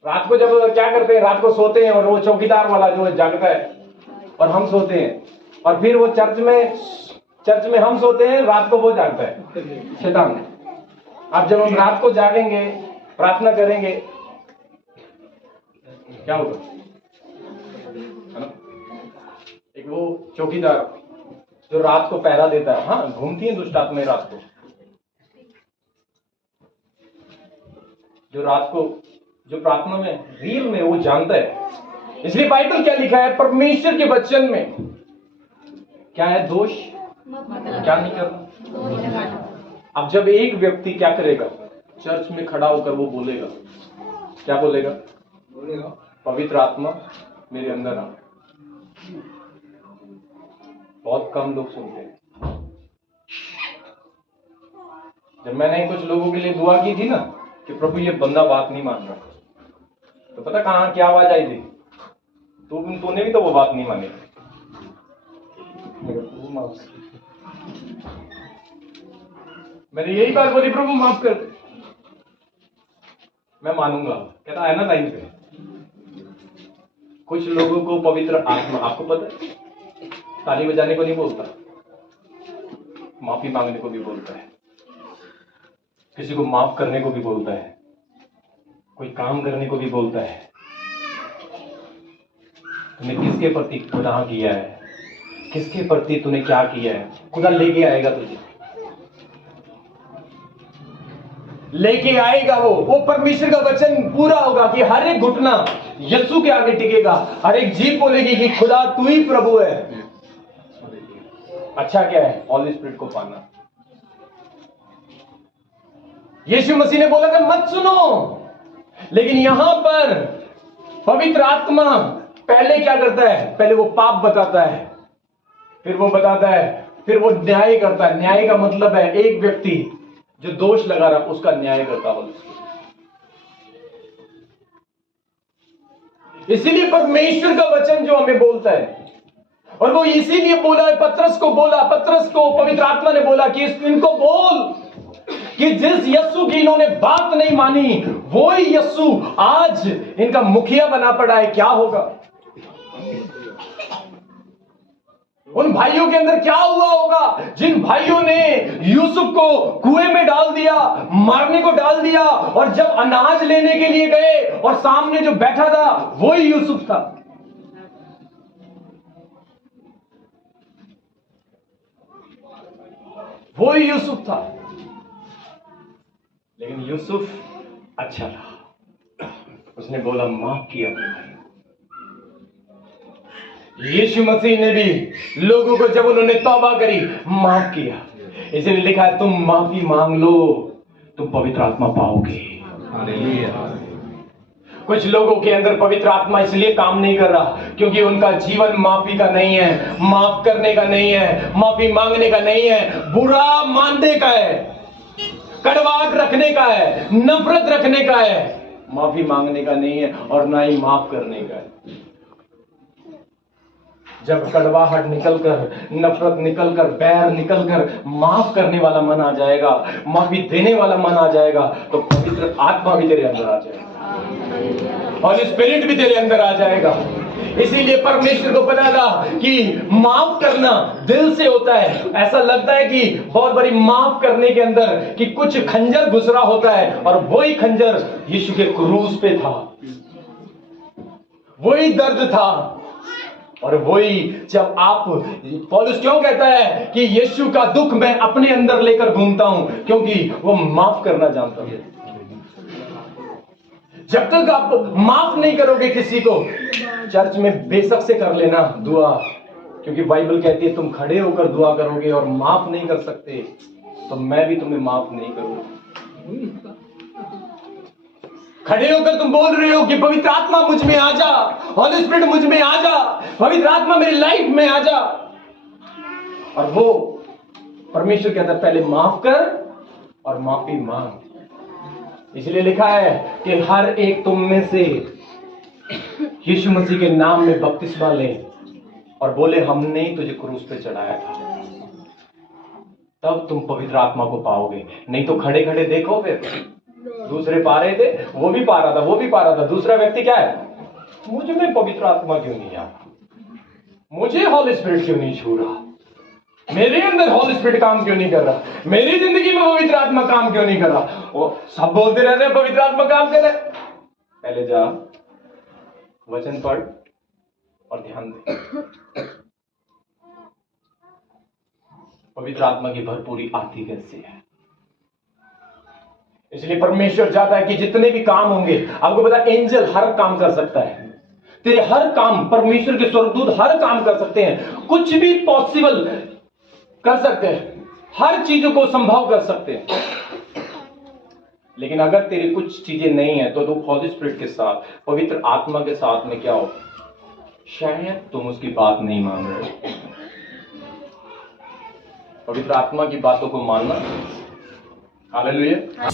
रात को जब क्या करते हैं, रात को सोते हैं और वो चौकीदार वाला जो है जागता है और हम सोते हैं, और फिर वो चर्च में हम सोते हैं, रात को वो जागता है, शैतान। अब जब हम रात को जागेंगे, प्रार्थना करेंगे, क्या होगा, है ना? एक वो चौकीदार जो रात को पहरा देता है, हाँ घूमती है दुष्ट आत्माएं रात को, जो रात को जो प्रार्थना में रियल में वो जानता है। इसलिए बाइबल क्या लिखा है, परमेश्वर के वचन में क्या है, दोष क्या नहीं करना। अब जब एक व्यक्ति क्या करेगा, चर्च में खड़ा होकर वो बोलेगा, क्या बोलेगा, पवित्र आत्मा मेरे अंदर आ। बहुत कम लोग सुनते हैं। जब मैंने कुछ लोगों के लिए दुआ की थी ना कि प्रभु ये बंदा बात नहीं मान रहा, तो पता कहां क्या आवाज आई थी, तूने भी तो वो बात नहीं मानी। मैंने यही बात बोली, प्रभु माफ कर दे, मैं मानूंगा। कहता है ना टाइम पे। कुछ लोगों को पवित्र आत्मा, आपको पता है, ताली बजाने को नहीं बोलता, माफी मांगने को भी बोलता है, किसी को माफ करने को भी बोलता है, कोई काम करने को भी बोलता है। तूने किसके प्रति गुनाह किया है, किसके प्रति तूने क्या किया है, खुदा लेके आएगा तुझे, लेके आएगा। वो परमेश्वर का वचन पूरा होगा कि हर एक घुटना यीशु के आगे टिकेगा, हर एक जीभ बोलेगी कि खुदा तू ही प्रभु है। अच्छा क्या है, हॉली स्पिरिट को पाना। यीशु मसीह ने बोला था मत सुनो, लेकिन यहां पर पवित्र आत्मा पहले क्या करता है, पहले वो पाप बताता है, फिर वो बताता है, फिर वो न्याय करता है। न्याय का मतलब है एक व्यक्ति जो दोष लगा रहा उसका न्याय करता हो। इसीलिए परमेश्वर का वचन जो हमें बोलता है, और वो इसीलिए बोला है, पतरस को पवित्र आत्मा ने बोला कि इनको बोल कि जिस यस्सु की इन्होंने बात नहीं मानी, वो ही यस्सु आज इनका मुखिया बना पड़ा है। क्या होगा उन भाइयों के अंदर, क्या हुआ होगा जिन भाइयों ने यूसुफ को कुएं में डाल दिया, मारने को डाल दिया, और जब अनाज लेने के लिए गए और सामने जो बैठा था वही यूसुफ था। वही यूसुफ था, लेकिन यूसुफ अच्छा था, उसने बोला माफ किया अपने भाई। यीशु मसीह ने भी लोगों को जब उन्होंने तौबा करी माफ किया। इसलिए लिखा है तुम माफी मांग लो, तुम पवित्र आत्मा पाओगे। कुछ लोगों के अंदर पवित्र आत्मा इसलिए काम नहीं कर रहा क्योंकि उनका जीवन माफी का नहीं है, माफ करने का नहीं है, माफी मांगने का नहीं है, बुरा मानने का है, कड़वाहट रखने का है, नफरत रखने का है, माफी मांगने का नहीं है और ना ही माफ करने का है। जब कड़वाहट निकलकर, नफरत निकलकर, बैर निकलकर माफ करने वाला मन आ जाएगा, माफी देने वाला मन आ जाएगा, तो पवित्र आत्मा भी तेरे अंदर आ जाएगा और स्पिरिट भी तेरे अंदर आ जाएगा। इसीलिए परमेश्वर को पता था कि माफ करना दिल से होता है। ऐसा लगता है कि बहुत बड़ी माफ करने के अंदर कि कुछ खंजर घुस रहा होता है, और वही खंजर यीशु के क्रूस पे था, वही दर्द था। और वही जब आप, पौलुस क्यों कहता है कि यीशु का दुख मैं अपने अंदर लेकर घूमता हूं, क्योंकि वो माफ करना जानता है। जब तक आप माफ नहीं करोगे किसी को, चर्च में बेशक से कर लेना दुआ, क्योंकि बाइबल कहती है तुम खड़े होकर दुआ करोगे और माफ नहीं कर सकते तो मैं भी तुम्हें माफ नहीं करूंगा। खड़े होकर तुम बोल रहे हो कि पवित्र आत्मा मुझ में आ जा, हॉली स्पिरिट मुझ में आ जा, पवित्र आत्मा मेरी लाइफ में आ जा, और वो परमेश्वर कहता है पहले माफ कर और माफी मांग। इसलिए लिखा है कि हर एक तुम में से यीशु मसीह के नाम में बपतिस्मा ले और बोले हमने ही तुझे क्रूस पे चढ़ाया था, तब तुम पवित्र आत्मा को पाओगे। नहीं तो खड़े खड़े देखो फिर दूसरे पा रहे थे, वो भी पा रहा था, वो भी पा रहा था। दूसरा व्यक्ति क्या है, मुझे में पवित्र आत्मा क्यों नहीं आ रहा, मुझे हॉली स्पिरिट क्यों नहीं छू रहा, मेरे अंदर हॉली स्पिरिट काम क्यों नहीं कर रहा, मेरी जिंदगी में पवित्र आत्मा काम क्यों नहीं कर रहा। वो सब बोलते रहते हैं पवित्र आत्मा काम कर रहे। पहले जा, वचन पढ़ और ध्यान दे, पवित्र आत्मा की भरपूरी आती कैसे है। इसलिए परमेश्वर चाहता है कि जितने भी काम होंगे, आपको पता है एंजल हर काम कर सकता है, तेरे हर काम, परमेश्वर के स्वर्गदूत हर काम कर सकते हैं, कुछ भी पॉसिबल कर सकते हैं, हर चीजों को संभव कर सकते हैं। लेकिन अगर तेरी कुछ चीजें नहीं है तो तू हॉली स्पिरिट के साथ, पवित्र आत्मा के साथ में क्या हो, शायद तुम उसकी बात नहीं मान रहे। पवित्र आत्मा की बातों को मानना, हालेलुया।